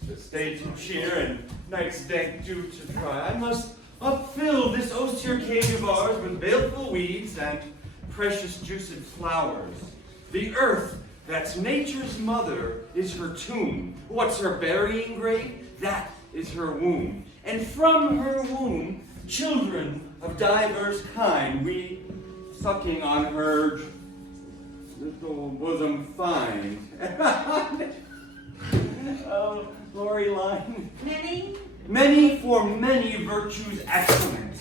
This day to cheer and night's deck due to try. I must upfill this austere cage of ours with baleful weeds and precious juiced flowers. The earth, that's nature's mother, is her tomb. What's her burying grave? That is her womb. And from her womb, children of divers kind, we sucking on her little bosom find. Oh, glory line. Many for many virtues excellent.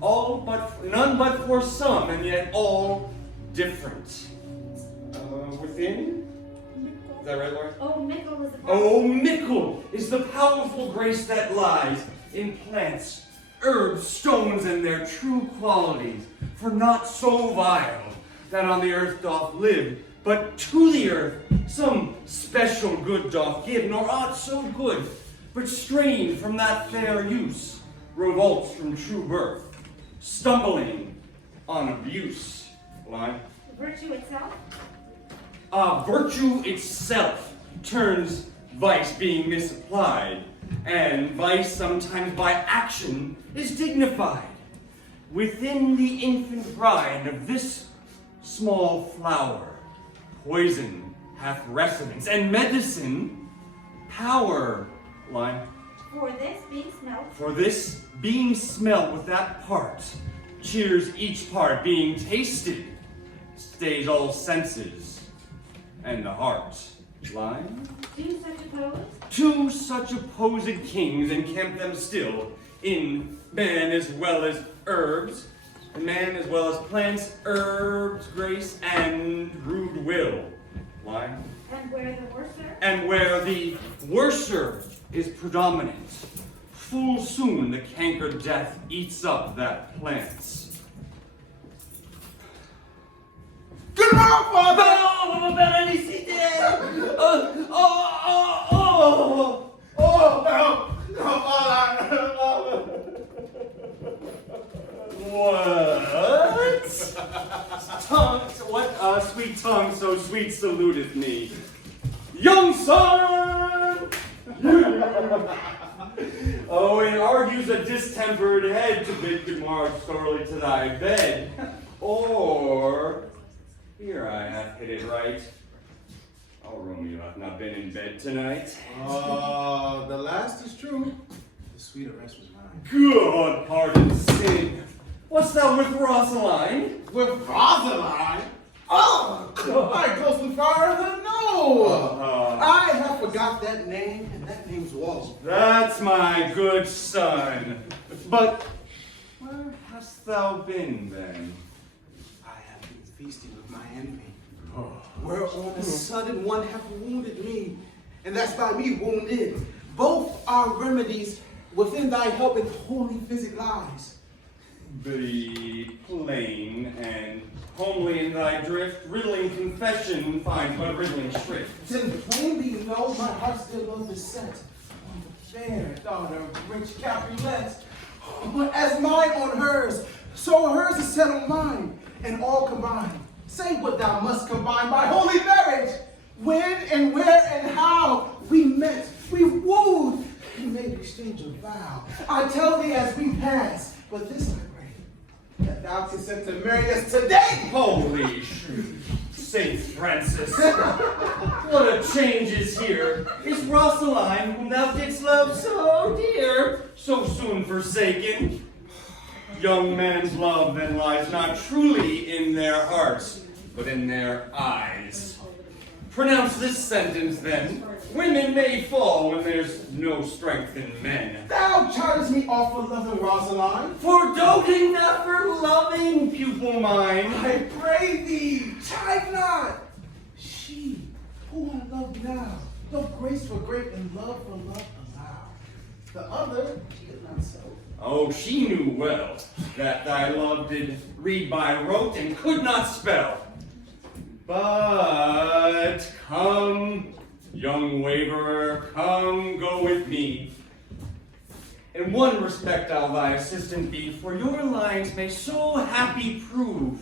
None but for some, and yet all different. Within? Is that right, Laura? Oh, mickle is the Oh, mickle is the powerful grace that lies in plants, herbs, stones, and their true qualities. For not so vile that on the earth doth live, but to the earth some special good doth give, nor aught so good, but strained from that fair use, revolts from true birth, stumbling on abuse. Line. virtue itself. Virtue itself turns vice being misapplied, and vice sometimes by action is dignified. Within the infant bride of this small flower, poison hath residence, and medicine power. Line. For this being smelt with that part, cheers each part being tasted, stays all senses and the heart. Line. Two such opposed kings encamp them still, in man as well as herbs, man as well as plants, herbs, grace, and rude will. Line. And where the worser is predominant, full soon the cankered death eats up that plants. Good morning, Father! What sweet tongue so sweet saluteth me? Young son! Oh, it argues a distempered head to bid good morrow sorely to thy bed. Or, here I have hit it right. Oh, Romeo hath not been in bed tonight. The last is true. The sweeter rest was mine. God pardon sin. What's thou with Rosaline? With Rosaline? Oh, I go some farther. No, I have forgot that name, and that name's Walter. That's my good son. But where hast thou been then? I have been feasting with my enemy. Whereon a sudden one hath wounded me, and that's by me wounded. Both are remedies within thy help and holy physic lies. Be plain and homely in thy drift, riddling confession finds but riddling shrift. Then plainly you know my heart still love is set on the fair daughter of rich Capulet. As mine on hers, so hers is set on mine, and all combined. Say what thou must combine by holy marriage. When and where and how we met, we wooed, we made exchange of vow. I tell thee as we pass, but this I pray, that thou consent to marry us today. Holy Saint Francis, what a change is here. Is Rosaline, whom thou didst love so dear, so soon forsaken? Young men's love then lies not truly in their hearts, but in their eyes. Pronounce this sentence then. Women may fall when there's no strength in men. Thou chargest me off for loving Rosaline. For doting, not for loving, pupil mine. I pray thee, chide not. She, who I love now, no grace for great and love for love allow. The other, she did not so. Oh, she knew well that thy love did read by rote and could not spell. But come, young waverer, come, go with me. In one respect I'll thy assistant be, for your lines may so happy prove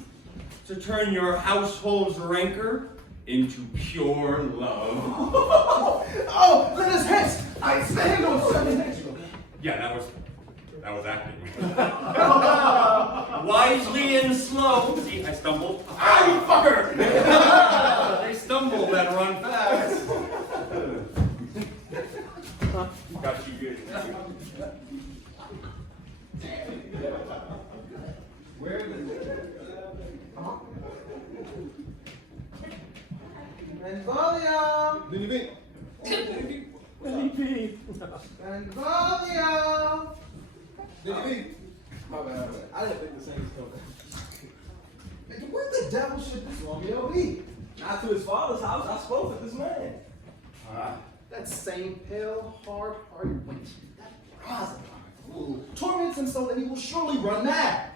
to turn your household's rancor into pure love. Oh, let us hence. I stand on certain nature, okay? Yeah, that was acting. Wisely and slow. See, I stumbled. Ah, you fucker! They stumble that run fast. Got you good. Where is Benvolio! Benvolio! My bad. I didn't think the same story. Where the devil should this Romeo be? Not to his father's house. I spoke with this man. That same pale, hard-hearted wench, that Rosamond fool, torments him so that he will surely run mad.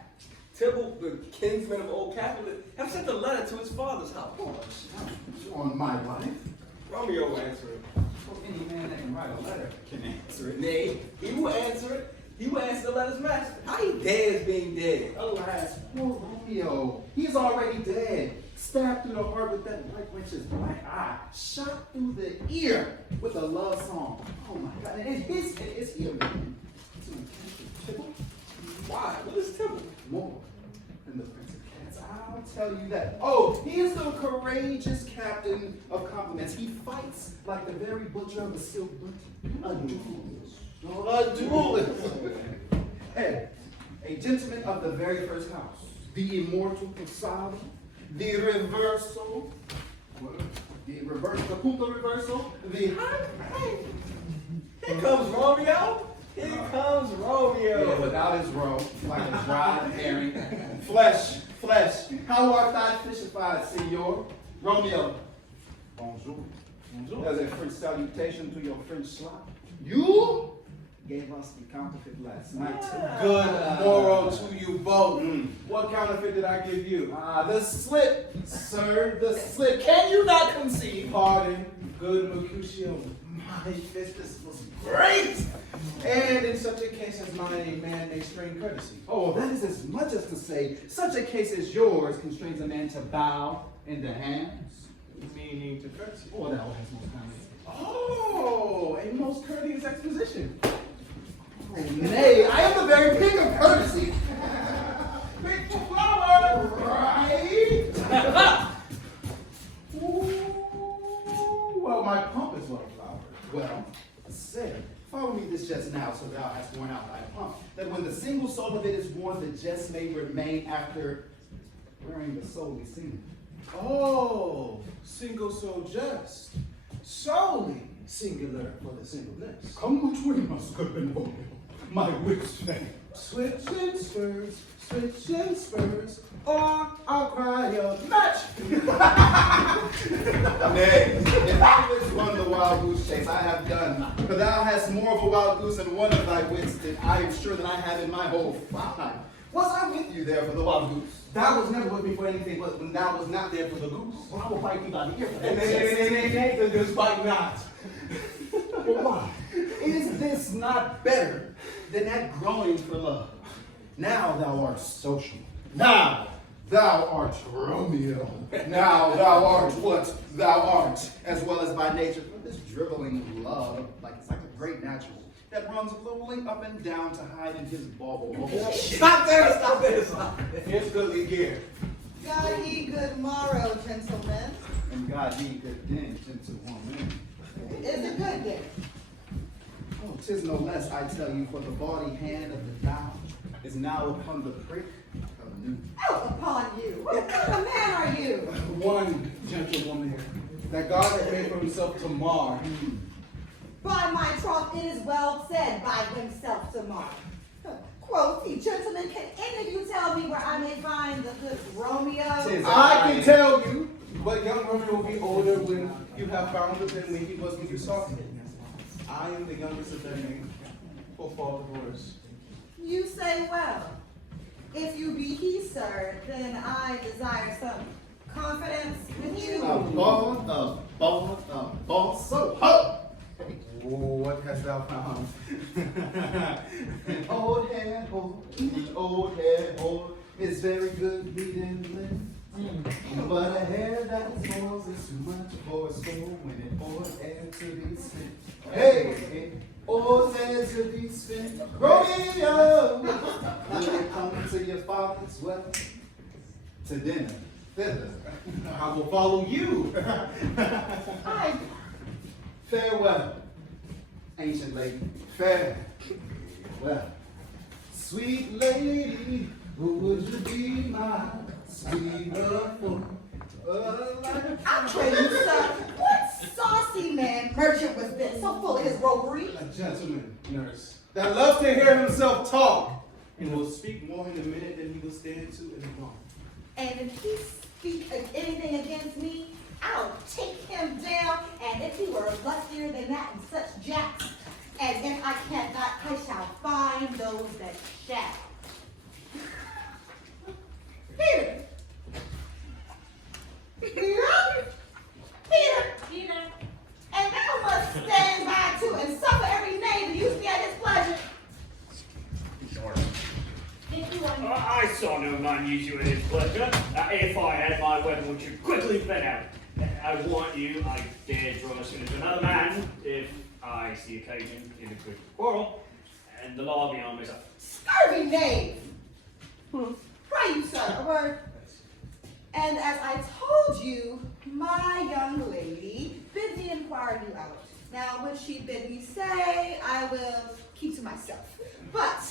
Tybalt, the kinsman of old Capulet, have sent a letter to his father's house. On my life. Romeo answered. Well, any man that can write a letter can answer it. Nay, he will answer it. He will answer the letter's master. How he dares being dead? Alas, poor Romeo, he's already dead. Stabbed through the heart with that white wench's black eye. Shot through the ear with a love song. Oh my God, and his head is here. Tybalt? Why? What is Tybalt? More than the Prince of Cats. I'll tell you that. Oh, he is the courageous captain of compliments. He fights like the very butcher of the silk boot. A duelist. A duelist. And a gentleman of the very first house. The immortal Posada. The reversal. The punto reversal. Here comes Romeo. Here comes Romeo. Yeah, without his robe, like a dried herring. Flesh. How art thou fishified, senor? Romeo. Bonjour. That's a French salutation to your French slop. You gave us the counterfeit last night. Good moral to you both. What counterfeit did I give you? The slip, sir, the slip. Can you not conceive? Pardon, good Mercutio. My fistus was great. And in such a case as mine, a man may strain courtesy. Oh, that is as much as to say, such a case as yours constrains a man to bow in the hands. Meaning to courtesy. Oh, that has most kindness. Oh, a most courteous exposition. Oh, nay, I am the very pig of courtesy. Pick the flower, right? Ooh, well, my pump is well flowered. Well said. Follow me this just now, so thou hast worn out thy pump, that when the single soul of it is worn, the jest may remain after wearing the solely single. Oh, single soul just. Solely singular for the singleness. Come between us, good Benvolio, my wit's name. Switch and spurs, or I'll cry a match. Nay, if I wits run the wild goose chase, I have done. For thou hast more of a wild goose in one of thy wits than I am sure that I have in my whole 5. Was I with you there for the wild goose? Thou was never with me for anything but when thou was not there for the goose. Well, I will bite thee by the ear for that. Nay, the goose bite not. Well, why? Is this not better than that groaning for love? Now thou art social. Now thou art Romeo. Now thou art what thou art, as well as by nature. For this dribbling love, it's like a great natural that runs rolling up and down to hide in his bauble. Stop there! Here's goodly gear. God ye good morrow, gentlemen. And God ye good day, gentlewoman. Is it good day? Oh, 'tis no less, I tell you, for the bawdy hand of the thou is now upon the prick of noon. Out upon you! What kind of man are you? One gentlewoman that God has made for himself to mar. By my troth, it is well said, by himself to mar. Quoth he, gentlemen, can any of you tell me where I may find the good Romeo? I can tell you, but young Romeo will be older when you have found him than when he was when you saw him. I am the youngest of their name, for fall divorce. You say well. If you be he, sir, then I desire some confidence with you. A ball, so ho! Oh, what hast thou found? An old head hold is very good meat and live. But a hair that falls is too much for a soul when it pours air to be spent. Hey, it pours air to be spent. Romeo, when you come to your father's well, to dinner, thither, I will follow you. Farewell, ancient lady, farewell. Sweet lady, would you be my sweet love? I'll trade you, sir. What saucy man merchant was this, so full of his roguery? A gentleman, nurse, that loves to hear himself talk, and will speak more in a minute than he will stand to in a moment. And if he speaks anything against me, I'll take him down, and if he were lustier than that and such jacks, and if I cannot, I shall find those that shall. Peter! Peter! And thou must stand by too and suffer every knave to use me at his pleasure. I saw no man use you at his pleasure. If I had my weapon, which you quickly fed out. I warn you, I dare draw as soon as another man, if I see occasion in a quick quarrel, and the law beyond me is up. Scurvy knave! Pray you, sir, a word. And as I told you, my young lady bid me inquire you out. Now, what she bid me say, I will keep to myself. But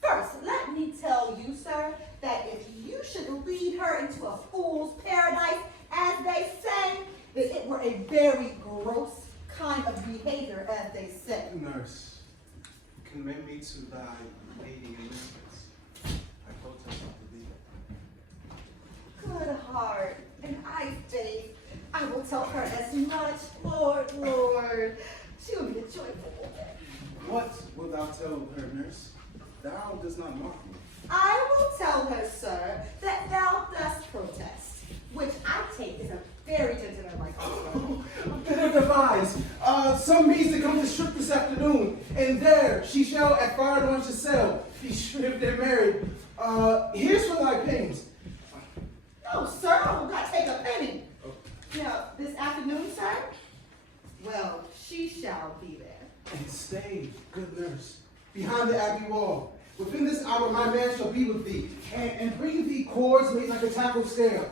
first, let me tell you, sir, that if you should lead her into a fool's paradise, as they say, then it were a very gross kind of behavior, as they say. Nurse, commend me to thy lady in mistress. I protest not to thee. Good heart and I faith. I will tell her as much, Lord. She will be a joyful woman. What wilt thou tell her, nurse? Thou does not mock me. I will tell her, sir, that thou dost protest, which I take as a very gentlemanlike custom. Better devise. Some means to come to strip this afternoon, and there she shall at fire on cell be stripped and married. Here's for thy pains. No, sir, I will not take a penny. Now, this afternoon, sir? Well, she shall be there. And stay, good nurse, behind the abbey wall. Within this hour my man shall be with thee, and bring thee cords made like a tackle scale.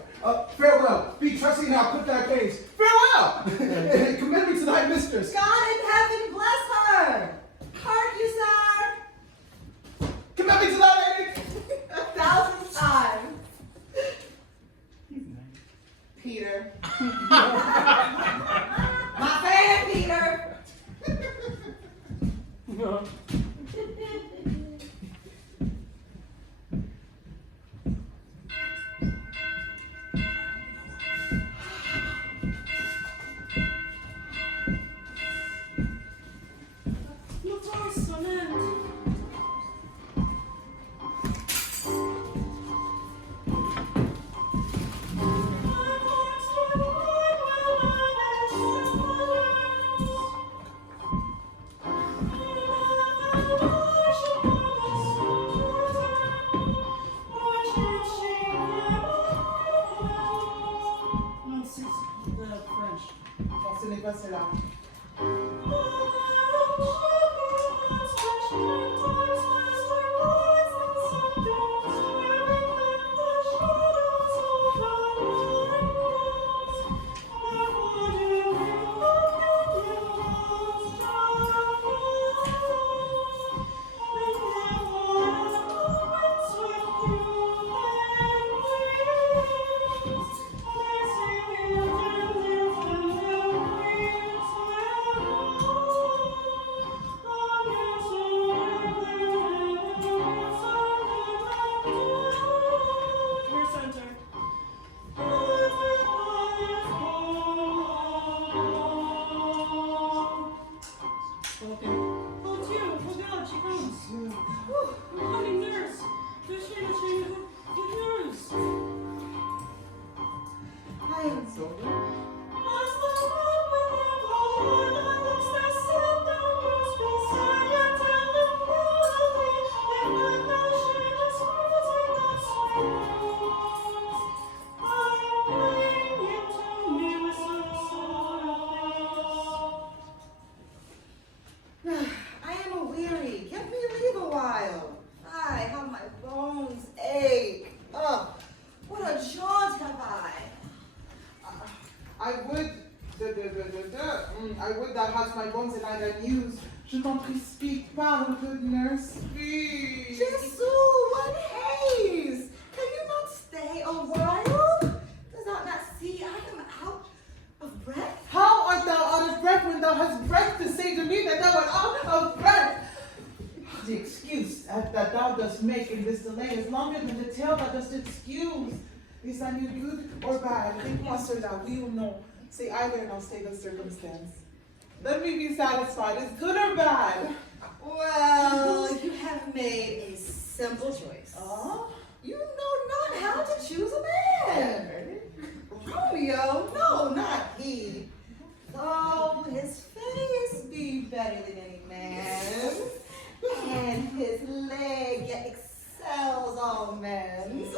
Farewell, be trusty now, put thy pains. Farewell! And commend me to thy mistress. God in heaven bless her. Hark you, sir. Commend me to thy lady. 1,000 times. Peter. My fan, Peter. No. I would thou hadst my bones and I thy news. Je t'en prie, speak, parle, good nurse, speak. Jesus, what haste? Can you not stay a while? Does thou not see I am out of breath? How art thou out of breath when thou hast breath to say to me that thou art out of breath? The excuse that thou dost make in this delay is longer than the tale thou dost excuse. Is that new good or bad? Réponds à cela, oui ou non. Say either and I'll state the circumstance. Let me be satisfied. Is good or bad? Well, you have made a simple choice. You know not how to choose a man. Romeo, no, not he. Though his face be better than any man, and his leg yet excels all men's,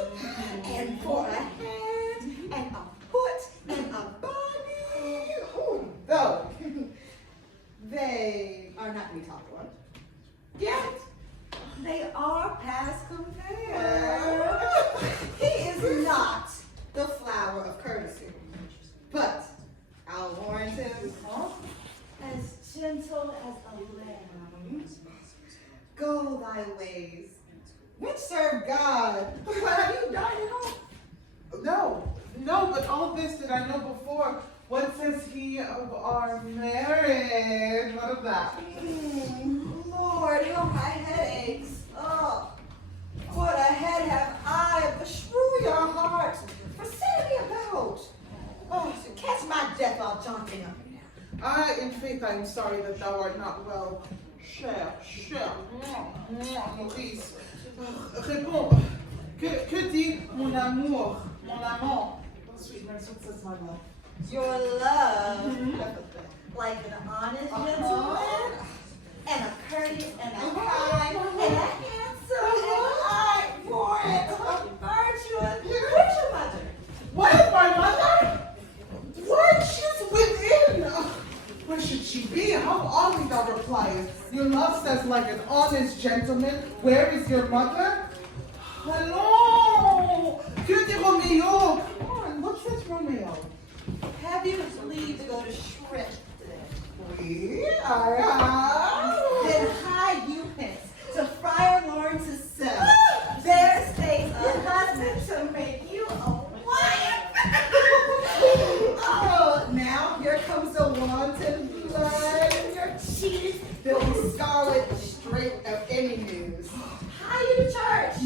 and for a hand, and a foot, and a body, though they are not to be talked on, yet they are past compare. He is not the flower of courtesy, but I'll warrant him as gentle as a lamb. Go thy ways, which serve God. But have you dined at home? No, but all this did I know before. What says he of our marriage? What of that? Lord, how my head aches. Oh, what a head have I, beshrew your heart, for setting me about. Oh, so catch my death while jaunting up you now. In faith, I am sorry that thou art not well. Cher, Maurice. Réponds. Que dit mon amour, mon amant? Sweet nurse, what says my love? Your love, like an honest gentleman, and a courteous, and a kind, and a handsome, and I for it, virtuous. Where's your mother? What is my mother? What? She's within. Where should she be? How oddly thou repliest. Your love says like an honest gentleman. Where is your mother? Hello. Que dit Romeo? Come on, what says Romeo? Have you leave to go to Shrimp today? We are. Then hide you hence to Friar Lawrence's cell. There stays a husband to make you a wife. Oh, now here comes the wanton blood. Your cheeks filled scarlet straight of any news. Hie you to church.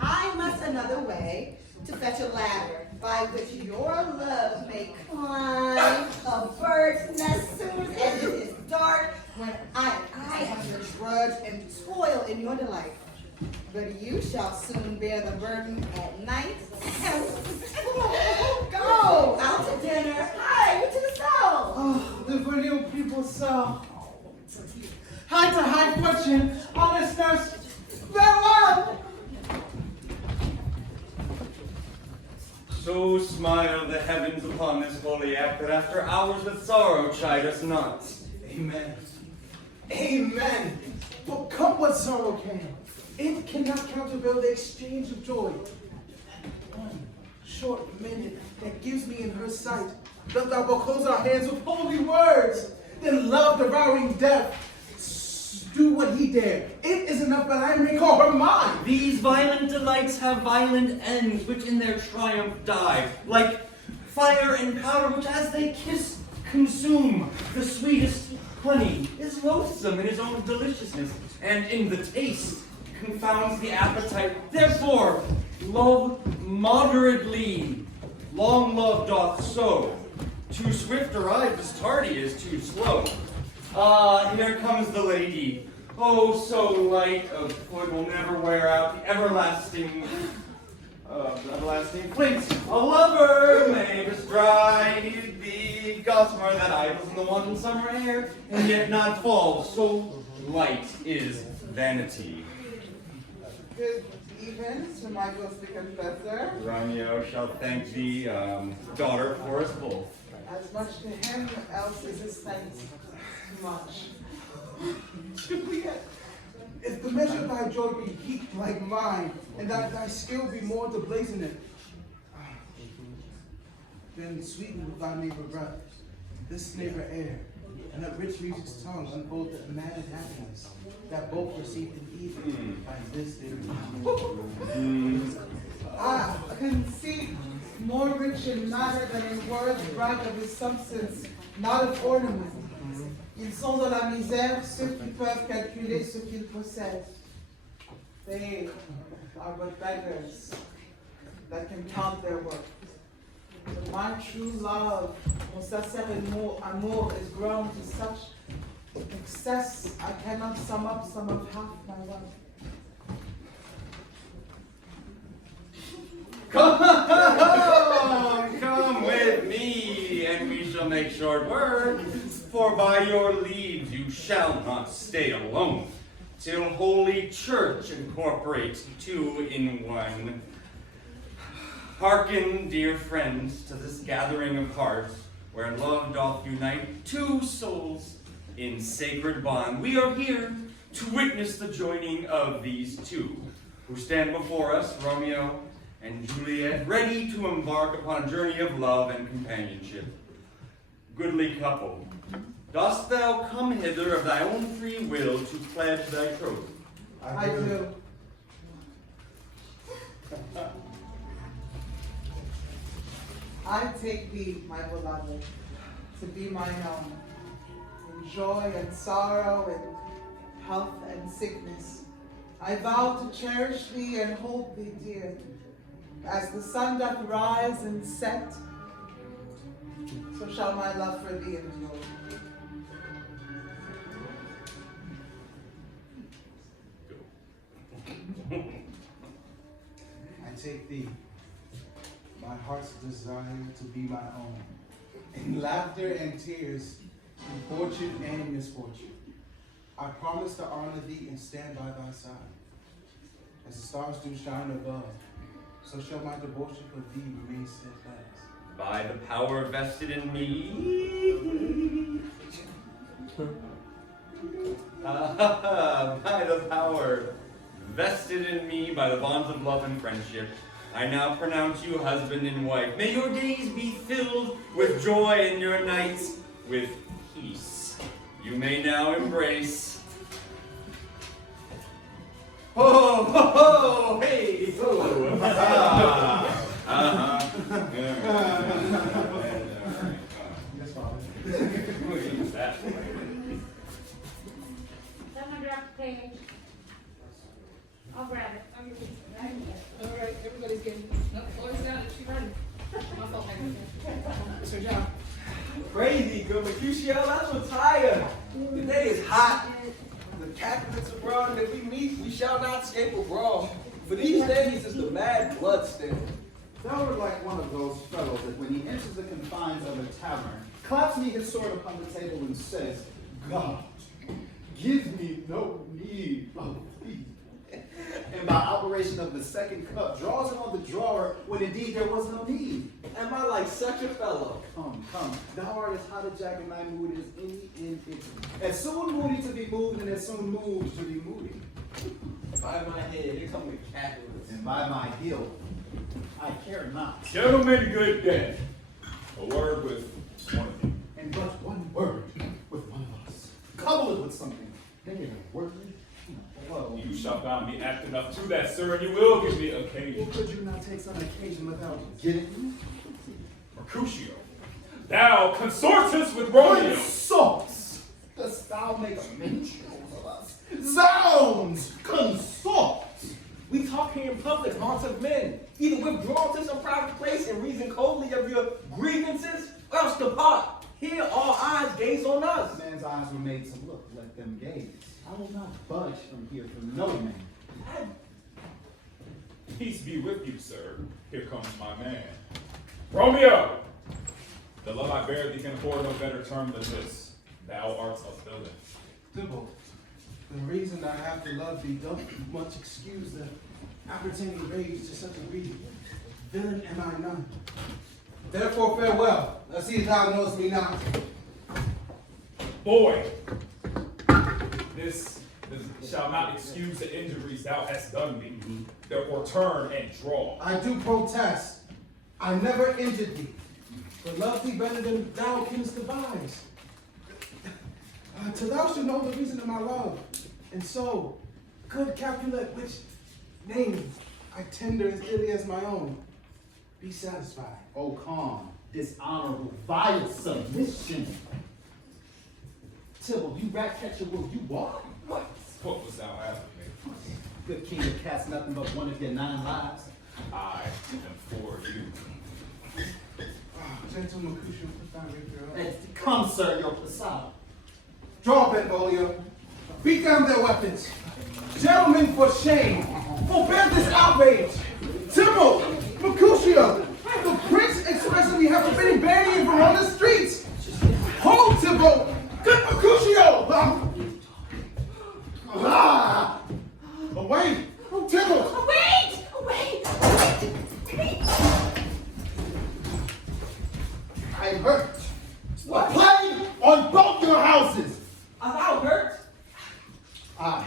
I must another way to fetch a ladder by which your love may climb a bird's nest soon as it is dark, when I am your drudge and toil in your delight. But you shall soon bear the burden at night. And go out to dinner. Hi, to the cell. Oh, the little people saw. High to high fortune, honest nurse, farewell! So smile the heavens upon this holy act that after hours with sorrow chide us not. Amen. Amen. But come what sorrow can, it cannot countervail the exchange of joy. That one short minute that gives me in her sight, doth thou but close our hands with holy words, then love devouring death. Do what he dare. It is enough that I may call her mine. These violent delights have violent ends, which in their triumph die, like fire and powder, which as they kiss consume. The sweetest honey is loathsome in his own deliciousness, and in the taste confounds the appetite. Therefore, love moderately. Long love doth sow. Too swift arrived as tardy is too slow. Ah, here comes the lady. Oh, so light of foot will never wear out the everlasting flint. A lover may bestride the gossamer that idles in the one summer air, and yet not fall. So light is vanity. Good even to my ghostly confessor. Romeo shall thank thee, daughter, for us both. As much to him, else is his thanks much. Juliet, if the measure of thy joy be heaped like mine, and that thy skill be more to blazon it, then sweeten with thy neighbor breath, this neighbor air, and a rich music's tongue unfolds the imagined happiness that both received in even by this I conceit more rich in matter than in words brag of his substance, not of ornament. Ils sont dans la misère ceux qui peuvent calculer ce qu'ils possèdent. They are but beggars that can count their worth. But my true love, mon sincère amour, is grown to such excess I cannot sum up some of half my wealth. Come with me, and we shall make short work. For by your leave you shall not stay alone, till Holy Church incorporate two in one. Hearken, dear friends, to this gathering of hearts, where love doth unite two souls in sacred bond. We are here to witness the joining of these two, who stand before us, Romeo and Juliet, ready to embark upon a journey of love and companionship. Goodly couple, dost thou come hither of thy own free will to pledge thy troth? I do. I take thee, my beloved, to be mine own, in joy and sorrow, in health and sickness. I vow to cherish thee and hold thee dear. As the sun doth rise and set, so shall my love for thee endure. I take thee, my heart's desire to be my own, in laughter and tears, in fortune and misfortune. I promise to honor thee and stand by thy side. As the stars do shine above, so shall my devotion for thee remain steadfast. By the power vested in me. By the power vested in me by the bonds of love and friendship, I now pronounce you husband and wife. May your days be filled with joy and your nights with peace. You may now embrace. Ho, ho, ho, hey, ho. Page. I'll grab it. All right, everybody's getting. No, Chloe's got it. She's ready. My fault, It's her job. Crazy, good Mercutio, I'm so tired. The day is hot. The Catholics abroad that we meet, we shall not escape abroad. For these days is the mad blood still. Thou art like one of those fellows that when he enters the confines of a tavern, claps me his sword upon the table and says, God, give me no need of thee. And by operation of the second cup, draws it on the drawer when indeed there was no need. Am I like such a fellow? Come, thou art as hot a jack in thy mood as any in Italy. As soon moody to be moved, and as soon moved to be moody. By my head, here come the Catholics. And by my heel, I care not. Gentlemen, good day. A word with one of you. And but one word with one of us. Couple it with something. Make it a word. Hello. You shall found me apt enough to that, sir, and you will give me occasion. Well, could you not take some occasion without getting? Mercutio, thou consortest with Romeo. Consorts? Dost thou make a mention of us? Zounds! Consort! We talk here in public, haunts of men. Either withdraw to some private place and reason coldly of your grievances, or else depart. Here all eyes gaze on us. Man's eyes were made to look, let them gaze. I will not budge from here for no man. Peace be with you, sir. Here comes my man. Romeo! The love I bear thee can afford no better term than this. Thou art a villain. Tybalt, the reason I have to love thee doth much excuse the appertaining rage to such a reason. Villain am I none. Therefore farewell. I see thou knowest me not. Boy, this shall not excuse the injuries thou hast done me. Therefore turn and draw. I do protest. I never injured thee, but love thee better than thou canst devise. Till thou should know the reason of my love. And so, good Capulet, which name I tender as dearly as my own, be satisfied. Oh, calm, dishonorable, vile submission. Tibble, you rat catcher, will you walk? What was thou after me? Good king that casts nothing but one of your 9 lives. I am for you. Gentle Mercutio, put thy rapier up. Come, sir, your facade. Draw, Benvolio. Beat down their weapons. Gentlemen, for shame. Forbear this outrage. Tibble, Mercutio, the prince expressly have forbidden banning from on the streets. Hold, Tibble. Good Mercutio. Away, Tibble. Wait! Wait! Wait! I'm hurt. What? A plague on both your houses. Are thou hurt? Aye.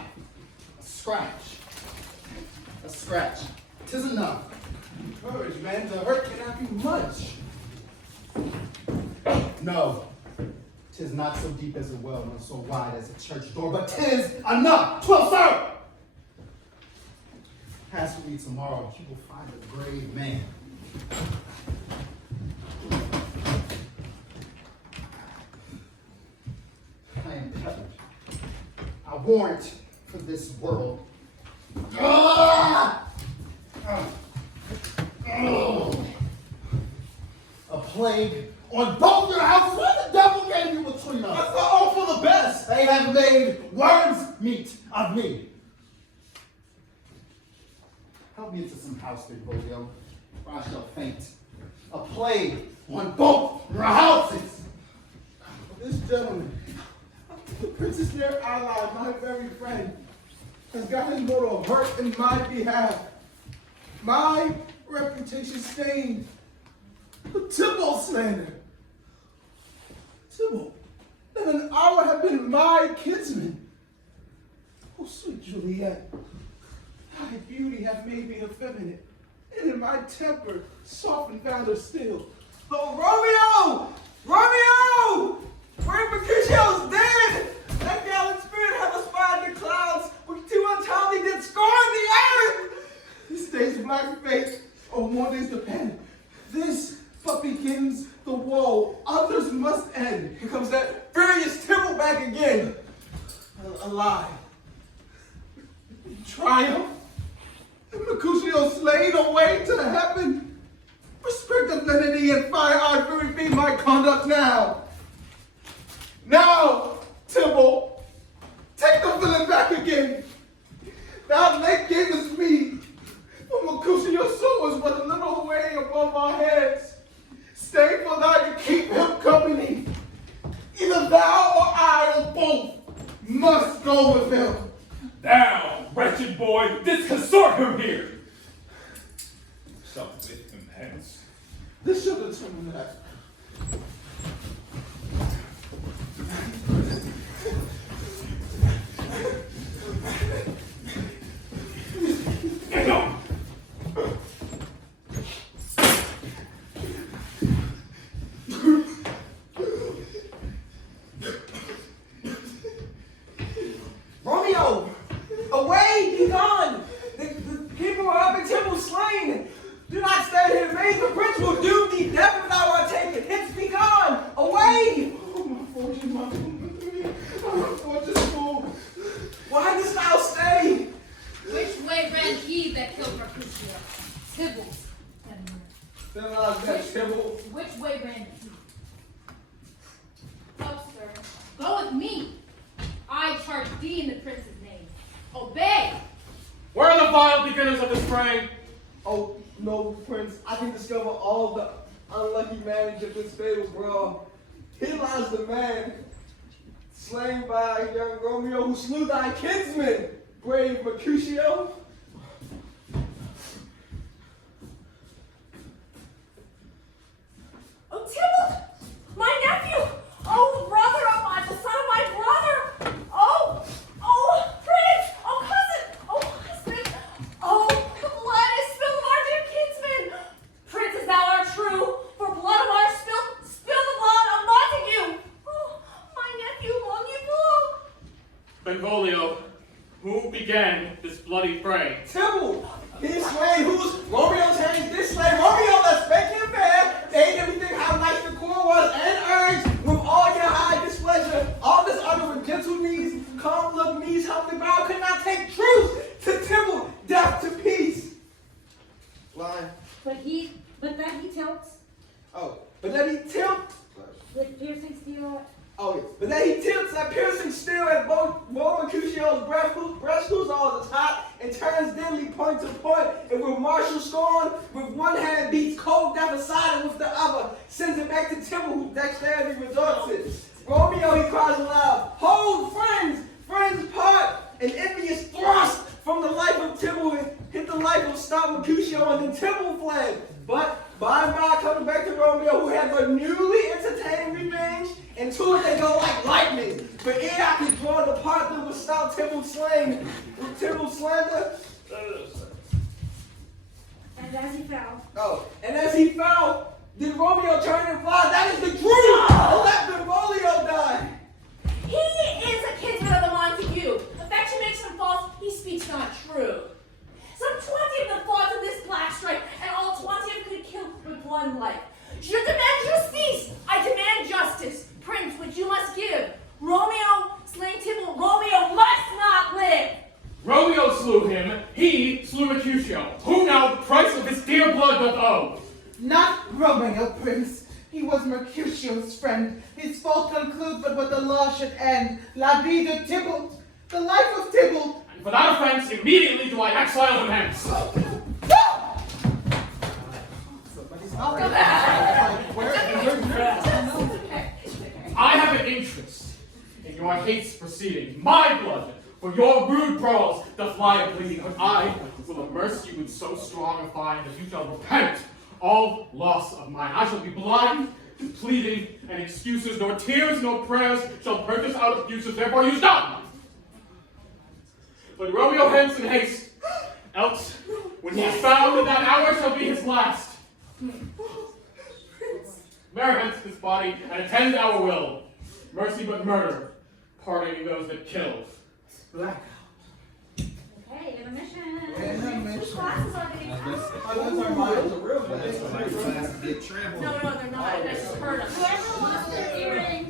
A scratch. A scratch. 'Tis enough. Courage, man. The hurt cannot be much. No. 'Tis not so deep as a well, nor so wide as a church door, but 'tis enough. 'Twill serve. Pass with me tomorrow. You will find a brave man. I am tethered. A warrant for this world. A plague on both your houses. What the devil gave you between us? That's all for the best. They have made worms meat of me. Help me into some house, Benvolio, or I shall faint. A plague on both your houses. This gentleman, the prince's near ally, my very friend, has got his mortal hurt in my behalf. My reputation stained. Tibble slander. Tibble, that an hour have been my kinsman. Oh, sweet Juliet, thy beauty hath made me effeminate, and in my temper softened found her still. Oh, Romeo! Romeo! Where Mercutio's dead! That gallant spirit hath espied the clouds, which too untimely did scorn the earth! This day's black fate, or one day's the pen. This but begins the woe. Others must end. Here comes that furious Tibble back again. Alive. Triumph. Mercutio slain away to heaven. Respect of lenity and fire-eyed fury be my conduct now. Now, Tibble, take the villain back again. Thou late gavest me, but Mercutio's soul was but a little way above our heads. Stay for thou to keep him company. Either thou or I or both must go with him. Thou, wretched boy, didst consort him here. Sup with him hence. This shall determine that. Go! Romeo! Away! Be gone! The people are up in Tibble slain! Do not stand here in vain! The prince will doom thee death if thou art taken! Hence be gone! Away! Oh, my fortune, my fortune, fool. Why dost thou stay? Which way ran he that killed Mercutio? Tibble. Then I'll that Tibble. Which way ran he? Go, sir. Go with me. I charge thee in the prince's name. Obey! Where are the vile beginners of this fray? Oh, noble prince, I can discover all the unlucky marriage of this fatal brawl. Here lies the man, slain by young Romeo, who slew thy kinsman, brave Mercutio. Oh, Tibble! My nephew! Oh, brother of mine, the son of my brother! Oh! Oh, prince! Oh, cousin! Oh, husband! Oh, the blood is spilled of our dear kinsman! Prince, as thou art true, for blood of ours spill the blood of Montague! Oh, my nephew, long you bloody fray. Tybalt, he's slain who's Romeo changed this slave. Romeo, let's make him fair. They ain't everything how nice the core was and urged with all your high displeasure. All this other with gentle knees, calm look, knees help the ground could not take truth to Tybalt, death to peace. Line. But that he tilts Oh, but then he tilts. with piercing steel. Oh, yeah. But then he tilts that piercing steel at both Mercutio's breast whose all is hot, and turns deadly point to point, and with martial scorn, with one hand beats cold death aside, and with the other sends it back to Tybalt, whose dexterity resorts it. Romeo, he cries aloud, hold friends, friends part, an envious thrust from the life of Tybalt hit the life of stout Mercutio, and then Tybalt fled. But by and by, coming back to Romeo, who had but newly entertained revenge, and to it they go like lightning. But ere I could draw the part that was stout Tybalt slain, with Tybalt slander. And as he fell. Oh, and as he fell, did Romeo turn and fly? That is the truth! Let Benvolio die! He is a kinsman of the Montague. Affection makes him false, he speaks not true. Some 20 of the thoughts of this black stripe, and all 20 of could kill with one life. Je demand justice! I demand justice. Prince, which you must give. Romeo slain Tybalt, Romeo must not live! Romeo slew him, he slew Mercutio. Who now the price of his dear blood doth owe? Not Romeo, Prince. He was Mercutio's friend. His fault concludes but what the law should end. La vie de Tybalt, the life of Tybalt. And for that offense, immediately do I exile him hence. I have an interest in your hate's proceeding. My blood, for your rude brawls, doth lie a bleeding. But I will immerse you in so strong a fire that you shall repent all loss of mine. I shall be blind to pleading and excuses, nor tears nor prayers shall purchase out abuses, therefore use not. But Romeo hence in haste, else when he is found in that hour shall be his last. Bear hence this body and attend our will. Mercy but murder, pardoning those that kill. Black. Okay, intermission. Intermission. Classes are getting Those are mine. Real bad. No, they're not. I just heard them. Whoever lost their earrings